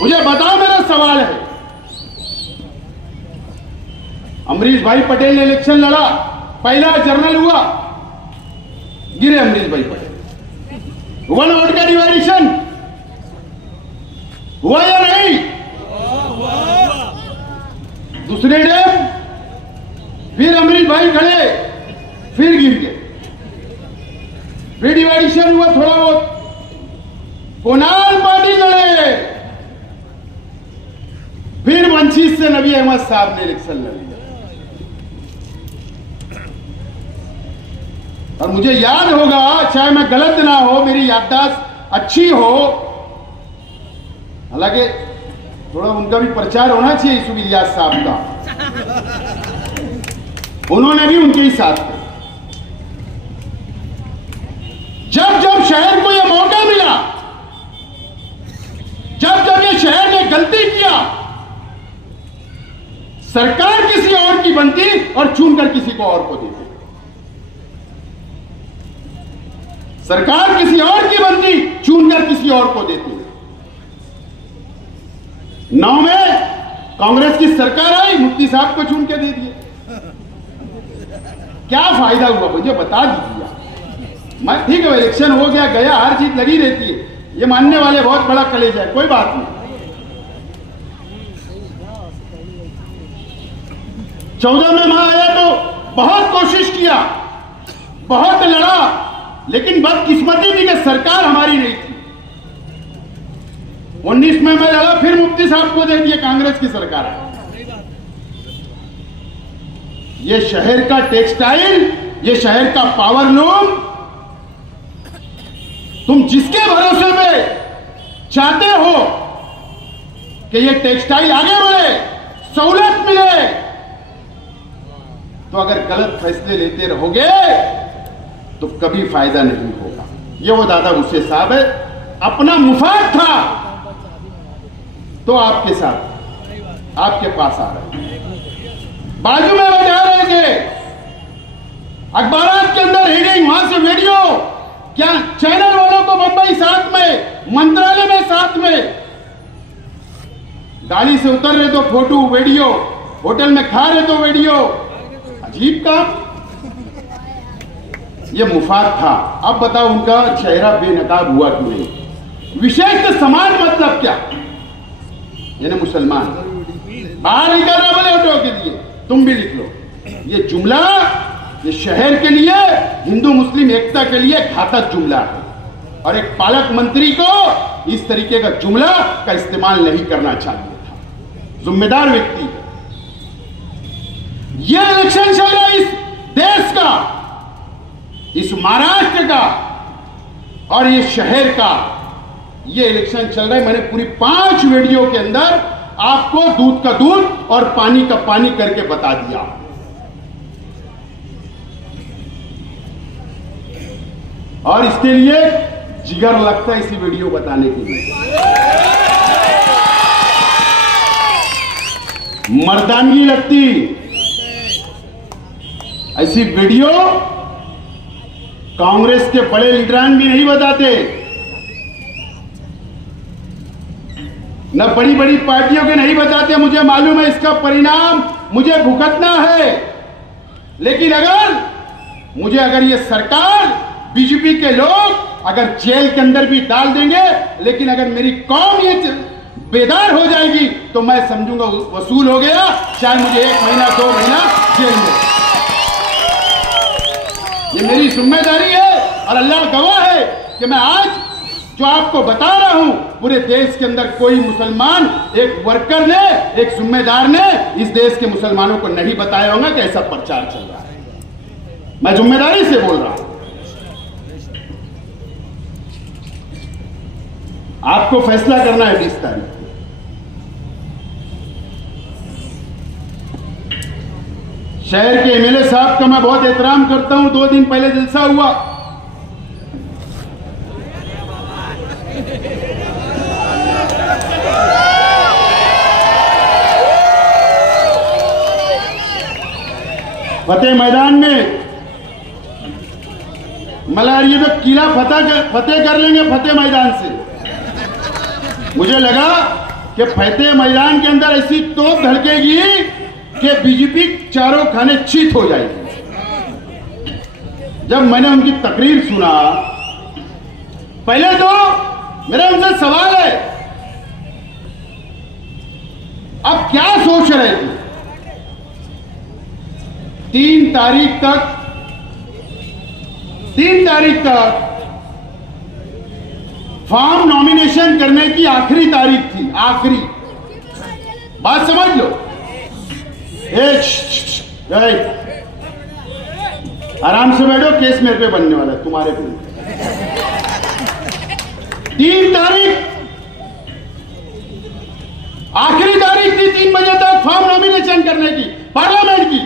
मुझे बताओ, मेरा सवाल है, अमरीश भाई पटेल ने इलेक्शन लड़ा, पहला जर्नल हुआ, गिरे अमरीश भाई पटेल, हुआ ना वोट का डिवाइडेशन? हुआ या नहीं? दूसरे डैम फिर अमरीश भाई खड़े, फिर गिर गए, फिर डिवाइडेशन हुआ थोड़ा बहुत, कुणाल पार्टी लड़े, फिर वंचित से नबी अहमद साहब ने इलेक्शन लड़ी। और मुझे याद होगा, चाहे मैं गलत ना हो, मेरी याददाश्त अच्छी हो, हालांकि थोड़ा उनका भी प्रचार होना चाहिए, यूसुफ इलियास साहब का, उन्होंने भी उनके ही साथ थे। जब जब शहर को यह मौका मिला, जब जब ये शहर ने गलती किया, सरकार किसी और की बनती और चुनकर किसी को और को देती। सरकार किसी और की बनती, चुनकर किसी और को देती। 9 में कांग्रेस की सरकार आई, मुफ्ती साहब को चुन के दे दिए। क्या फायदा हुआ मुझे बता दीजिए। मैं ठीक है, इलेक्शन हो गया गया, हर चीज लगी रहती है, ये मानने वाले बहुत बड़ा कलेजा है, कोई बात नहीं। 14 में वहां आया तो बहुत कोशिश किया, बहुत लड़ा, लेकिन बदकिस्मती थी कि सरकार हमारी नहीं थी। 19 में मैं लड़ा, फिर मुफ्ती साहब को दे दिए, कांग्रेस की सरकार है। ये शहर का टेक्सटाइल, ये शहर का पावर लूम, तुम जिसके भरोसे में चाहते हो कि ये टेक्सटाइल आगे बढ़े, सहूलत मिले, तो अगर गलत फैसले लेते रहोगे तो कभी फायदा नहीं होगा। ये वो दादा गुस्से साहब है, अपना मुफाद था तो आपके साथ, आपके पास आ रहे हैं, बाजू में बजा रहे थे, अखबारात के अंदर रीडिंग, वहां से वीडियो, क्या चैनल वालों को बंबई साथ में, मंत्रालय में साथ में, गाड़ी से उतर रहे तो फोटो वीडियो, होटल में खा रहे तो वीडियो, अजीब काम। ये मुफाद था। अब बताओ उनका चेहरा बेनकाब हुआ क्यों नहीं? विशेष समाज मतलब क्या? यानी मुसलमान बाहर निकल रहा बोले ऑटो के लिए, तुम भी लिख लो। ये जुमला ये शहर के लिए, हिंदू मुस्लिम एकता के लिए घातक जुमला है, और एक पालक मंत्री को इस तरीके का जुमला का इस्तेमाल नहीं करना चाहिए था। जिम्मेदार व्यक्ति, ये इलेक्शन चल रहा है इस देश का, इस महाराष्ट्र का और ये शहर का, ये इलेक्शन चल रहा है। मैंने पूरी 5 वीडियो के अंदर आपको दूध का दूध और पानी का पानी करके बता दिया। और इसके लिए जिगर लगता है इसी वीडियो बताने के लिए, मर्दानगी लगती। ऐसी वीडियो कांग्रेस के बड़े लीडरान भी नहीं बताते, न बड़ी बड़ी पार्टियों के नहीं बताते। मुझे मालूम है इसका परिणाम मुझे भुगतना है, लेकिन अगर ये सरकार, बीजेपी के लोग अगर जेल के अंदर भी डाल देंगे, लेकिन अगर मेरी कौम ये बेदार हो जाएगी तो मैं समझूंगा वसूल हो गया, चाहे मुझे 1 महीना 2 महीना जेल में। ये मेरी जिम्मेदारी है और अल्लाह गवाह है कि मैं आज जो आपको बता रहा हूं, पूरे देश के अंदर कोई मुसलमान, एक वर्कर ने, एक जिम्मेदार ने इस देश के मुसलमानों को नहीं बताया होगा कि ऐसा प्रचार चल रहा है। मैं जिम्मेदारी से बोल रहा हूं। आपको फैसला करना है 20 तारीख को। शहर के एमएलए साहब का मैं बहुत एहतराम करता हूं। 2 दिन पहले जलसा हुआ, फतेह मैदान में, मलार ये तो किला फतेह कर लेंगे फतेह मैदान से। मुझे लगा कि फतेह मैदान के अंदर ऐसी तोप धड़केगी कि बीजेपी चारों खाने चीत हो जाएगी। जब मैंने उनकी तकरीर सुना, पहले तो मेरा उनसे सवाल है, अब क्या सोच रहे थे? 3 तारीख तक फॉर्म नॉमिनेशन करने की आखिरी तारीख थी, आखिरी। बात समझ लो। आराम से बैठो, केस मेरे पे बनने वाला है, तुम्हारे पे। 3 तारीख आखिरी तारीख थी, 3 बजे तक फॉर्म नॉमिनेशन करने की, पार्लियामेंट की।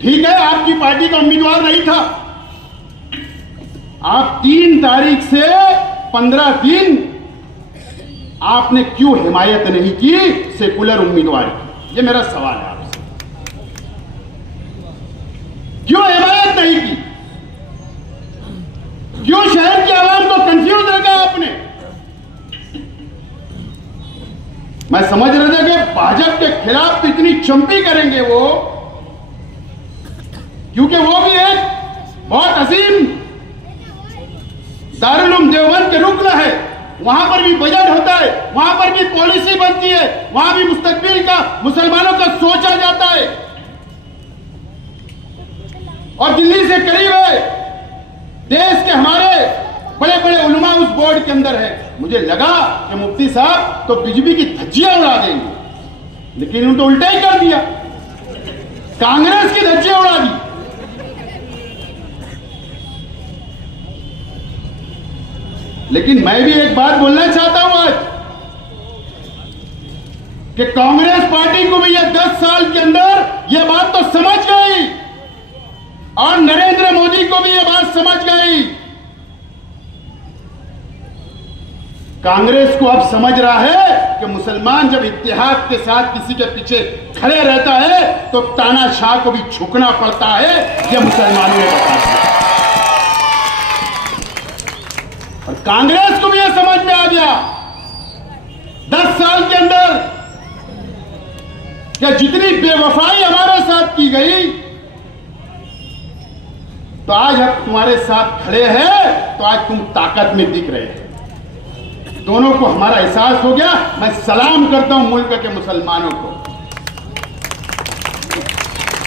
ठीक है, आपकी पार्टी का उम्मीदवार नहीं था, आप 3 तारीख से 15 दिन आपने क्यों हिमायत नहीं की सेकुलर उम्मीदवार की? ये मेरा सवाल है आपसे, क्यों हिमायत नहीं की? क्यों शहर की आवाम को कंफ्यूज रखा आपने? मैं समझ रहा था कि भाजपा के खिलाफ तो इतनी चंपी करेंगे वो, क्योंकि वो भी एक बहुत अजीम दारुल उलूम देवबंद के रुकन है, वहां पर भी बजट होता है, वहां पर भी पॉलिसी बनती है, वहां भी मुस्तकबिल का मुसलमानों का सोचा जाता है। और दिल्ली से करीब है, देश के हमारे बड़े बड़े उलमा उस बोर्ड के अंदर है। मुझे लगा कि मुफ्ती साहब तो बिजली की धज्जियां उड़ा देंगे, लेकिन उन्होंने तो उल्टा ही कर दिया, कांग्रेस की धज्जियां उड़ा दी। लेकिन मैं भी एक बात बोलना चाहता हूं आज कि कांग्रेस पार्टी को भी यह 10 साल के अंदर यह बात तो समझ गई और नरेंद्र मोदी को भी यह बात समझ गई। कांग्रेस को अब समझ रहा है कि मुसलमान जब इत्तेहाद के साथ किसी के पीछे खड़े रहता है तो तानाशाह को भी झुकना पड़ता है। यह मुसलमानों ने बताया और कांग्रेस को भी यह समझ में आ गया 10 साल के अंदर कि जितनी बेवफाई हमारे साथ की गई, तो आज हम तुम्हारे साथ खड़े हैं, तो आज तुम ताकत में दिख रहे हैं। दोनों को हमारा एहसास हो गया। मैं सलाम करता हूं मुल्क के मुसलमानों को,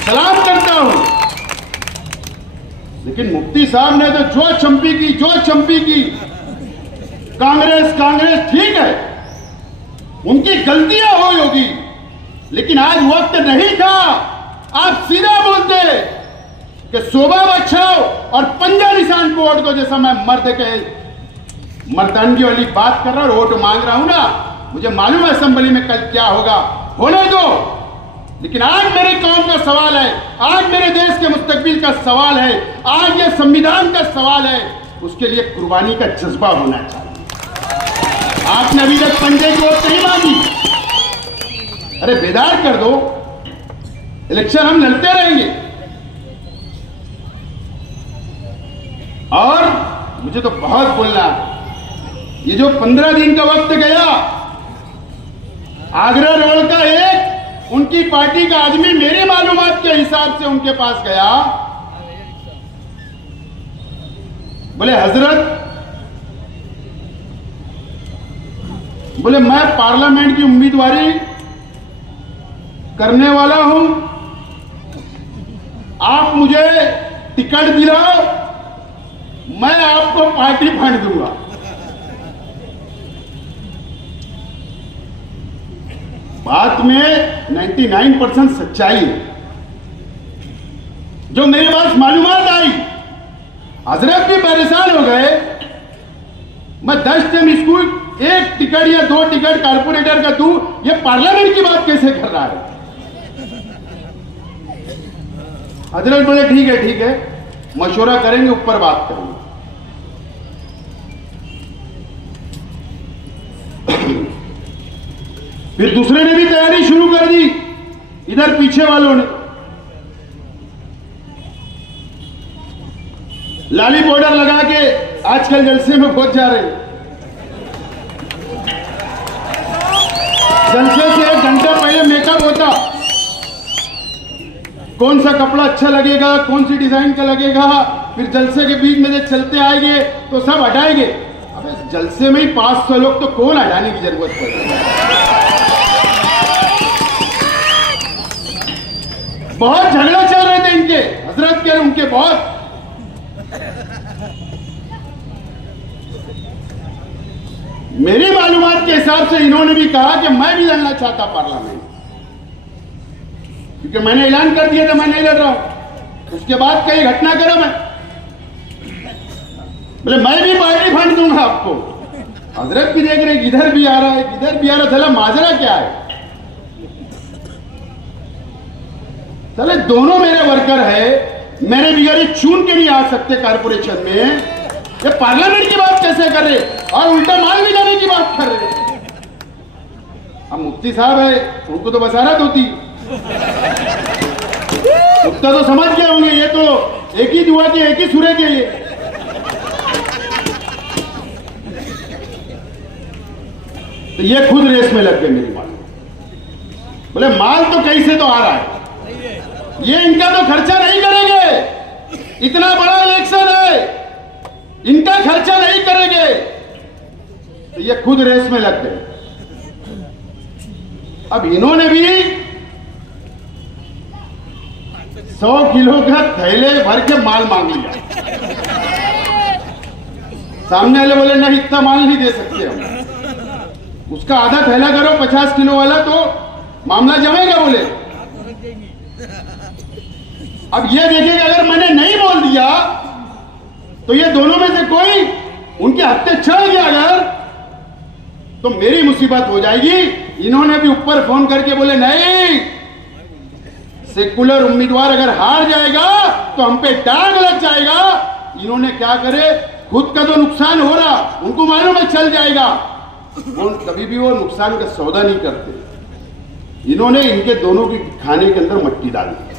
सलाम करता हूं। लेकिन मुफ्ती साहब ने तो जो चंपी की कांग्रेस ठीक है, उनकी गलतियां हुई होगी, लेकिन आज वक्त नहीं था। आप सीधा बोलते कि शोभा बचाओ और पंजा निशान को वोट दो। जैसा मैं मर्द के मर्दानगी वाली बात कर रहा हूं, वोट मांग रहा हूं ना, मुझे मालूम है असेंबली में कल क्या होगा, होने दो। लेकिन आज मेरी कौम का सवाल है, आज मेरे देश के मुस्तकबिल का सवाल है, आज ये संविधान का सवाल है, उसके लिए कुर्बानी का जज्बा होना चाहिए। आपने अभी तक पंजे की वोट नहीं मांगी, अरे बेदार कर दो, इलेक्शन हम लड़ते रहेंगे। और मुझे तो बहुत बोलना, ये जो 15 दिन का वक्त गया, आगरा रोड का एक उनकी पार्टी का आदमी मेरी मालूमात के हिसाब से उनके पास गया, बोले हजरत, बोले मैं पार्लियामेंट की उम्मीदवारी करने वाला हूं, आप मुझे टिकट दिलाओ, मैं आपको पार्टी फंड दूंगा। बात में 99% सच्चाई है। जो मेरे पास मालूमात आई, हजरत भी परेशान हो गए। मैं 10 टाइम स्कूल 1 टिकट या 2 टिकट कारपोरेटर का दूं, ये पार्लियामेंट की बात कैसे कर रहा है? हजरत बोले ठीक है, मशवरा करेंगे, ऊपर बात करेंगे। फिर दूसरे ने भी तैयारी शुरू कर दी, इधर पीछे वालों ने लाली पाउडर लगा के आजकल जलसे में पहुंच जा रहे हैं। जलसे से 1 घंटा पहले मेकअप होता, कौन सा कपड़ा अच्छा लगेगा, कौन सी डिजाइन का लगेगा, फिर जलसे के बीच में जब चलते आएंगे तो सब हटाएंगे। अबे जलसे में ही 500 लोग, तो कौन हटाने की जरूरत पड़ेगी? बहुत झगड़ा चल रहे थे इनके, हजरत के उनके बहुत। मेरी मालूमात के हिसाब से इन्होंने भी कहा कि मैं भी लड़ना चाहता पार्लियामेंट, क्योंकि मैंने ऐलान कर दिया था मैं नहीं लड़ रहा हूं। उसके बाद कई घटनाक्रम है, बोले मैं भी पार्टी फंड दूंगा आपको। हजरत भी देख रहे, इधर भी आ रहा है, इधर भी आ रहा है, चला माजरा क्या है? चले दोनों मेरे वर्कर है, मेरे बिगाड़ी चुन के नहीं आ सकते कारपोरेशन में, ये पार्लियामेंट की बात कैसे कर रहे और उल्टा माल भी जाने की बात कर रहे? अब मुफ्ती साहब है, उनको तो बसारत होती, उतना तो समझ गए होंगे, ये तो एक ही दुआ के एक ही सूरे के लिए। तो ये खुद रेस में लग गए मेरी माल। बोले माल तो कैसे तो आ रहा है, ये इनका तो खर्चा नहीं करेंगे, इतना बड़ा इलेक्शन है, इनका खर्चा नहीं करेंगे। तो ये खुद रेस में लग गए। अब इन्होंने भी 100 किलो का थैले भर के माल मांग लिया। सामने वाले बोले नहीं, इतना माल नहीं दे सकते हम, उसका आधा थैला करो 50 किलो वाला तो मामला जमेगा बोले। अब ये देखिए कि अगर मैंने नहीं बोल दिया तो ये दोनों में से कोई उनके हत्थे चढ़ गया अगर, तो मेरी मुसीबत हो जाएगी। इन्होंने भी ऊपर फोन करके बोले नहीं, सेकुलर उम्मीदवार अगर हार जाएगा तो हम पे दाग लग जाएगा। इन्होंने क्या करे, खुद का तो नुकसान हो रहा, उनको मालूम है चल जाएगा, वो कभी भी वो नुकसान का सौदा नहीं करते। इन्होंने इनके दोनों की खाने के अंदर मट्टी डाल दी।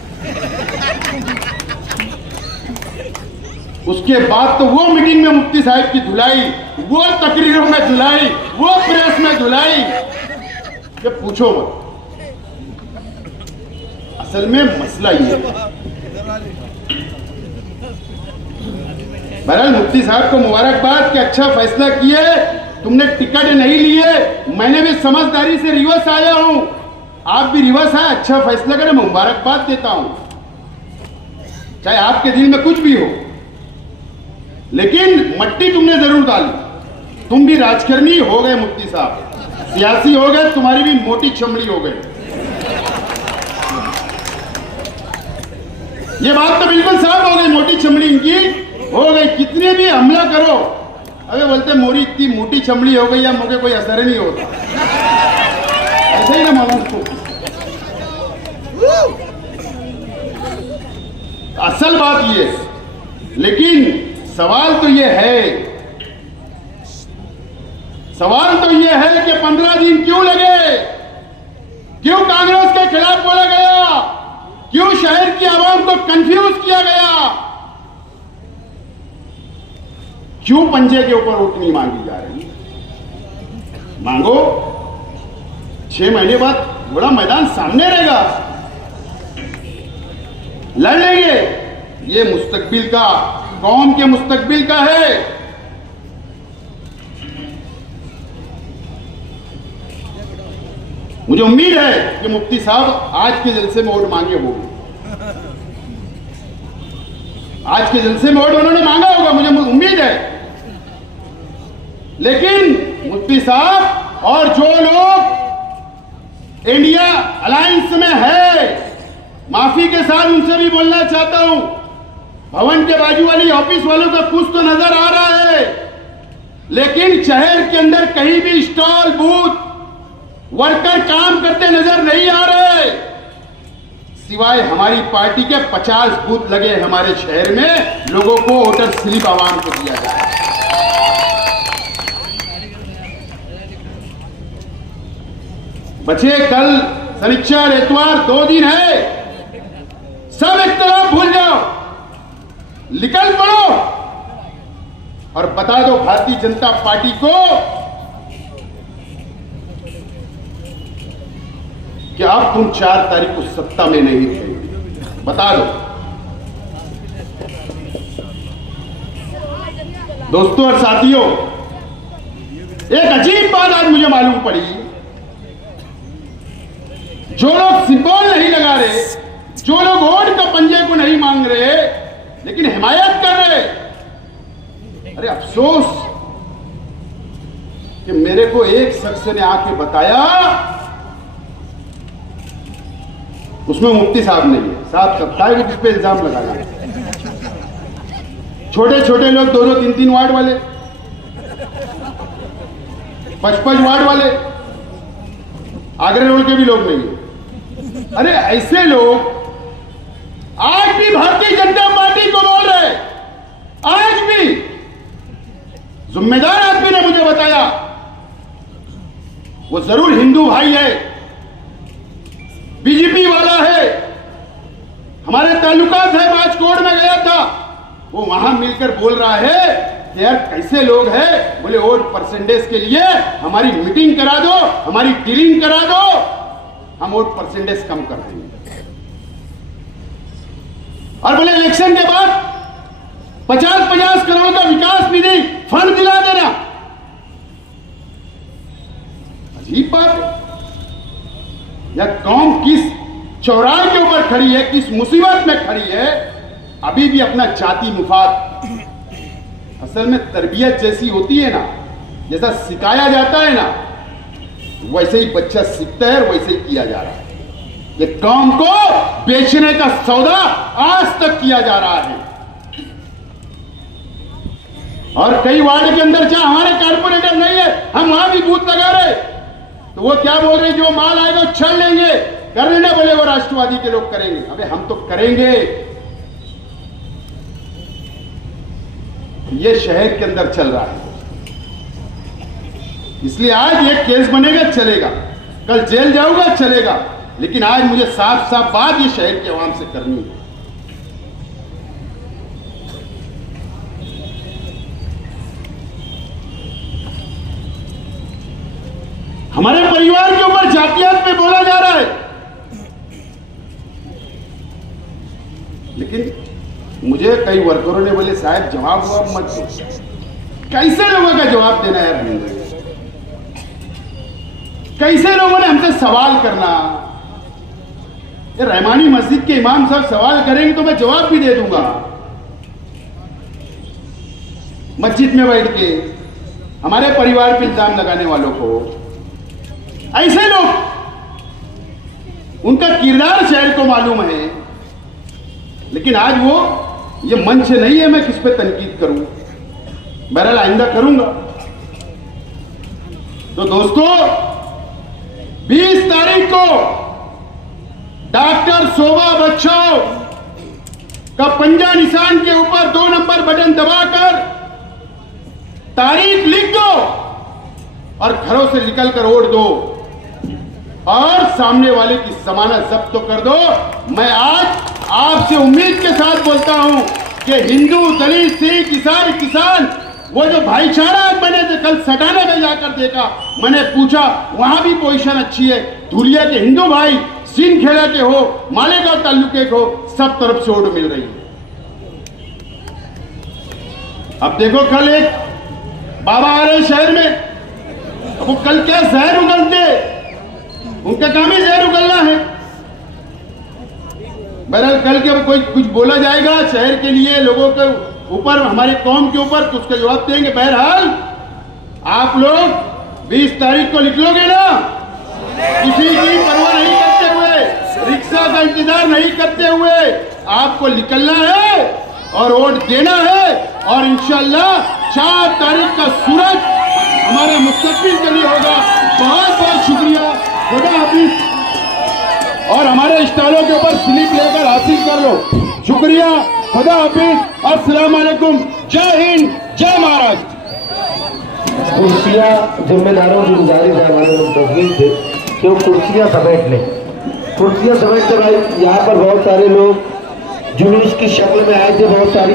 उसके बाद तो वो मीटिंग में मुफ्ती साहब की धुलाई, वो तकरीरों में धुलाई, वो प्रेस में धुलाई, ये पूछो मत। असल में मसला ये है। बहरहाल मुफ्ती साहब को मुबारकबाद कि अच्छा फैसला किए, तुमने टिकट नहीं लिए। मैंने भी समझदारी से रिवर्स आया हूं, आप भी रिवर्स आए, अच्छा फैसला करें, मैं मुबारकबाद देता हूं, चाहे आपके दिल में कुछ भी हो। लेकिन मट्टी तुमने जरूर डाली। तुम भी राजकर्मी हो गए मुफ्ती साहब, सियासी हो गए, तुम्हारी भी मोटी चमड़ी हो गई। ये बात तो बिल्कुल साफ हो गई, मोटी चमड़ी इनकी हो गई। कितने भी हमला करो, अबे बोलते मोरी इतनी मोटी चमड़ी हो गई या मुझे कोई असर नहीं होता, ऐसे ही ना मालूम को। असल बात ये, लेकिन सवाल तो ये है, सवाल तो ये है कि 15 दिन क्यों लगे, क्यों कांग्रेस के खिलाफ बोला गया, क्यों शहर की आवाम को कंफ्यूज किया गया, क्यों पंजे के ऊपर वोट नहीं मांगी जा रही। मांगो, 6 महीने बाद बड़ा मैदान सामने रहेगा, लड़ लेंगे। ये मुस्तकबिल का, कौम के मुस्तकबिल का है। मुझे उम्मीद है कि मुफ्ती साहब आज के जलसे में वोट मांगे होंगे, आज के जलसे में वोट उन्होंने मांगा होगा, मुझे उम्मीद है। लेकिन मुफ्ती साहब और जो लोग इंडिया अलायंस में है, माफी के साथ उनसे भी बोलना चाहता हूं, भवन के बाजू वाली ऑफिस वालों का कुछ तो नजर आ रहा है, लेकिन शहर के अंदर कहीं भी स्टॉल बूथ वर्कर काम करते नजर नहीं आ रहे, सिवाय हमारी पार्टी के 50 बूथ लगे हमारे शहर में, लोगों को वोटर स्लिप आवाम को दिया जाए। बचे कल शनिचर इतवार 2 दिन है, सब इख्तिलाफ भूल जाओ, निकल पड़ो और बता दो भारतीय जनता पार्टी को कि अब तुम 4 तारीख को सत्ता में नहीं थे, बता दो। दोस्तों और साथियों, एक अजीब बात आज मुझे मालूम पड़ी, जो लोग सिंबल नहीं लगा रहे, जो लोग वोट का पंजे को नहीं मांग रहे, लेकिन हिमायत कर रहे, अरे अफसोस कि मेरे को एक शख्स ने आके बताया, उसमें मुफ्ती साहब नहीं है, साहब सकता है कि जिस पे इल्जाम लगाना है। छोटे छोटे लोग 2-2, 3-3 वार्ड वाले, 5-5 वार्ड वाले, आगरा रोड के भी लोग नहीं है। अरे ऐसे लोग आज भी भारतीय जनता पार्टी को बोल रहे, आज भी। जिम्मेदार आदमी ने मुझे बताया, वो जरूर हिंदू भाई है, बीजेपी वाला है, हमारे ताल्लुकात है, राजकोट में गया था, वो वहां मिलकर बोल रहा है कि यार कैसे लोग हैं, बोले वोट परसेंटेज के लिए हमारी मीटिंग करा दो, हमारी डीलिंग करा दो, हम वोट परसेंटेज कम कर देंगे। और बोले इलेक्शन के बाद 50-50 करोड़ का विकास निधि फंड दिला देना। अजीब बात है। यह कौम किस चौराहे के ऊपर खड़ी है, किस मुसीबत में खड़ी है, अभी भी अपना जाति मुफाद। असल में तरबियत जैसी होती है ना, जैसा सिखाया जाता है ना, वैसे ही बच्चा सीखता है और वैसे ही किया जा रहा है। ये कौम को बेचने का सौदा आज तक किया जा रहा है। और कई वार्ड के अंदर जहां हमारे कारपोरेटर नहीं है, हम वहां भी बूथ लगा रहे, तो वो क्या बोल रहे, जो माल आएगा छल लेंगे, कर लेना बोले वो राष्ट्रवादी के लोग करेंगे। अबे हम तो करेंगे। ये शहर के अंदर चल रहा है, इसलिए आज ये केस बनेगा चलेगा, कल जेल जाऊंगा चलेगा, लेकिन आज मुझे साफ साफ बात ये शहर के आवाम से करनी है। हमारे परिवार के ऊपर जातियात में बोला जा रहा है, लेकिन मुझे कई वर्करों ने बोले साहब जवाब मत दो। कैसे लोगों का जवाब देना यार, कैसे लोगों ने हमसे सवाल करना। ये रहमानी मस्जिद के इमाम साहब सवाल करेंगे तो मैं जवाब भी दे दूंगा, मस्जिद में बैठ के हमारे परिवार पे इल्जाम लगाने वालों को। ऐसे लोग, उनका किरदार शहर को मालूम है, लेकिन आज वो ये मंच नहीं है मैं किस पे तनकीद करूं, बहरहाल आइंदा करूंगा। तो दोस्तों 20 तारीख को डॉक्टर शोभा बच्चन का पंजा निशान के ऊपर 2 नंबर बटन दबाकर तारीख लिख दो और घरों से निकलकर वोट दो और सामने वाले की जमानत जब्त तो कर दो। मैं आज आपसे उम्मीद के साथ बोलता हूं कि हिंदू, दलित, सिख, ईसाई, किसान, वो जो भाईचारा बने थे, कल सटाना में जाकर देखा, मैंने पूछा वहां भी पोजीशन अच्छी है। धुलिया के हिंदू भाई, सिंधखेड़ा के हो, मालेगांव तालुके के हो, सब तरफ से वोट मिल रही है। अब देखो कल एक बाबा आ रहे शहर में, वो कल क्या जहर उगलते, उनका काम ही जहर उगलना है। बहरहाल कल के कोई कुछ बोला जाएगा शहर के लिए, लोगों के ऊपर, हमारे कौम के ऊपर, तो उसका जवाब देंगे। बहरहाल आप लोग 20 तारीख को निकलोगे ना, किसी की परवाह नहीं करते हुए, रिक्शा का इंतजार नहीं करते हुए आपको निकलना है और वोट देना है। और इंशाअल्लाह 4 तारीख का सूरज हमारे मुस्तकबिल के लिए होगा। बहुत बहुत शुक्रिया, खुदा हाफिज। और हमारे स्टॉलों के ऊपर स्लिप लेकर हासिल कर लो। शुक्रिया, खुदा हाफिज, अस्सलाम वालेकुम, जय हिंद, जय महाराष्ट्र। कुर्सियां जिम्मेदारों की गुजारिश है, हमारे मुंतजिर थे कि वो कुर्सियां समेट लें। कुर्सियां समेट कर भाई, यहाँ पर बहुत सारे लोग जुलूस की शक्ल में आए थे, बहुत सारी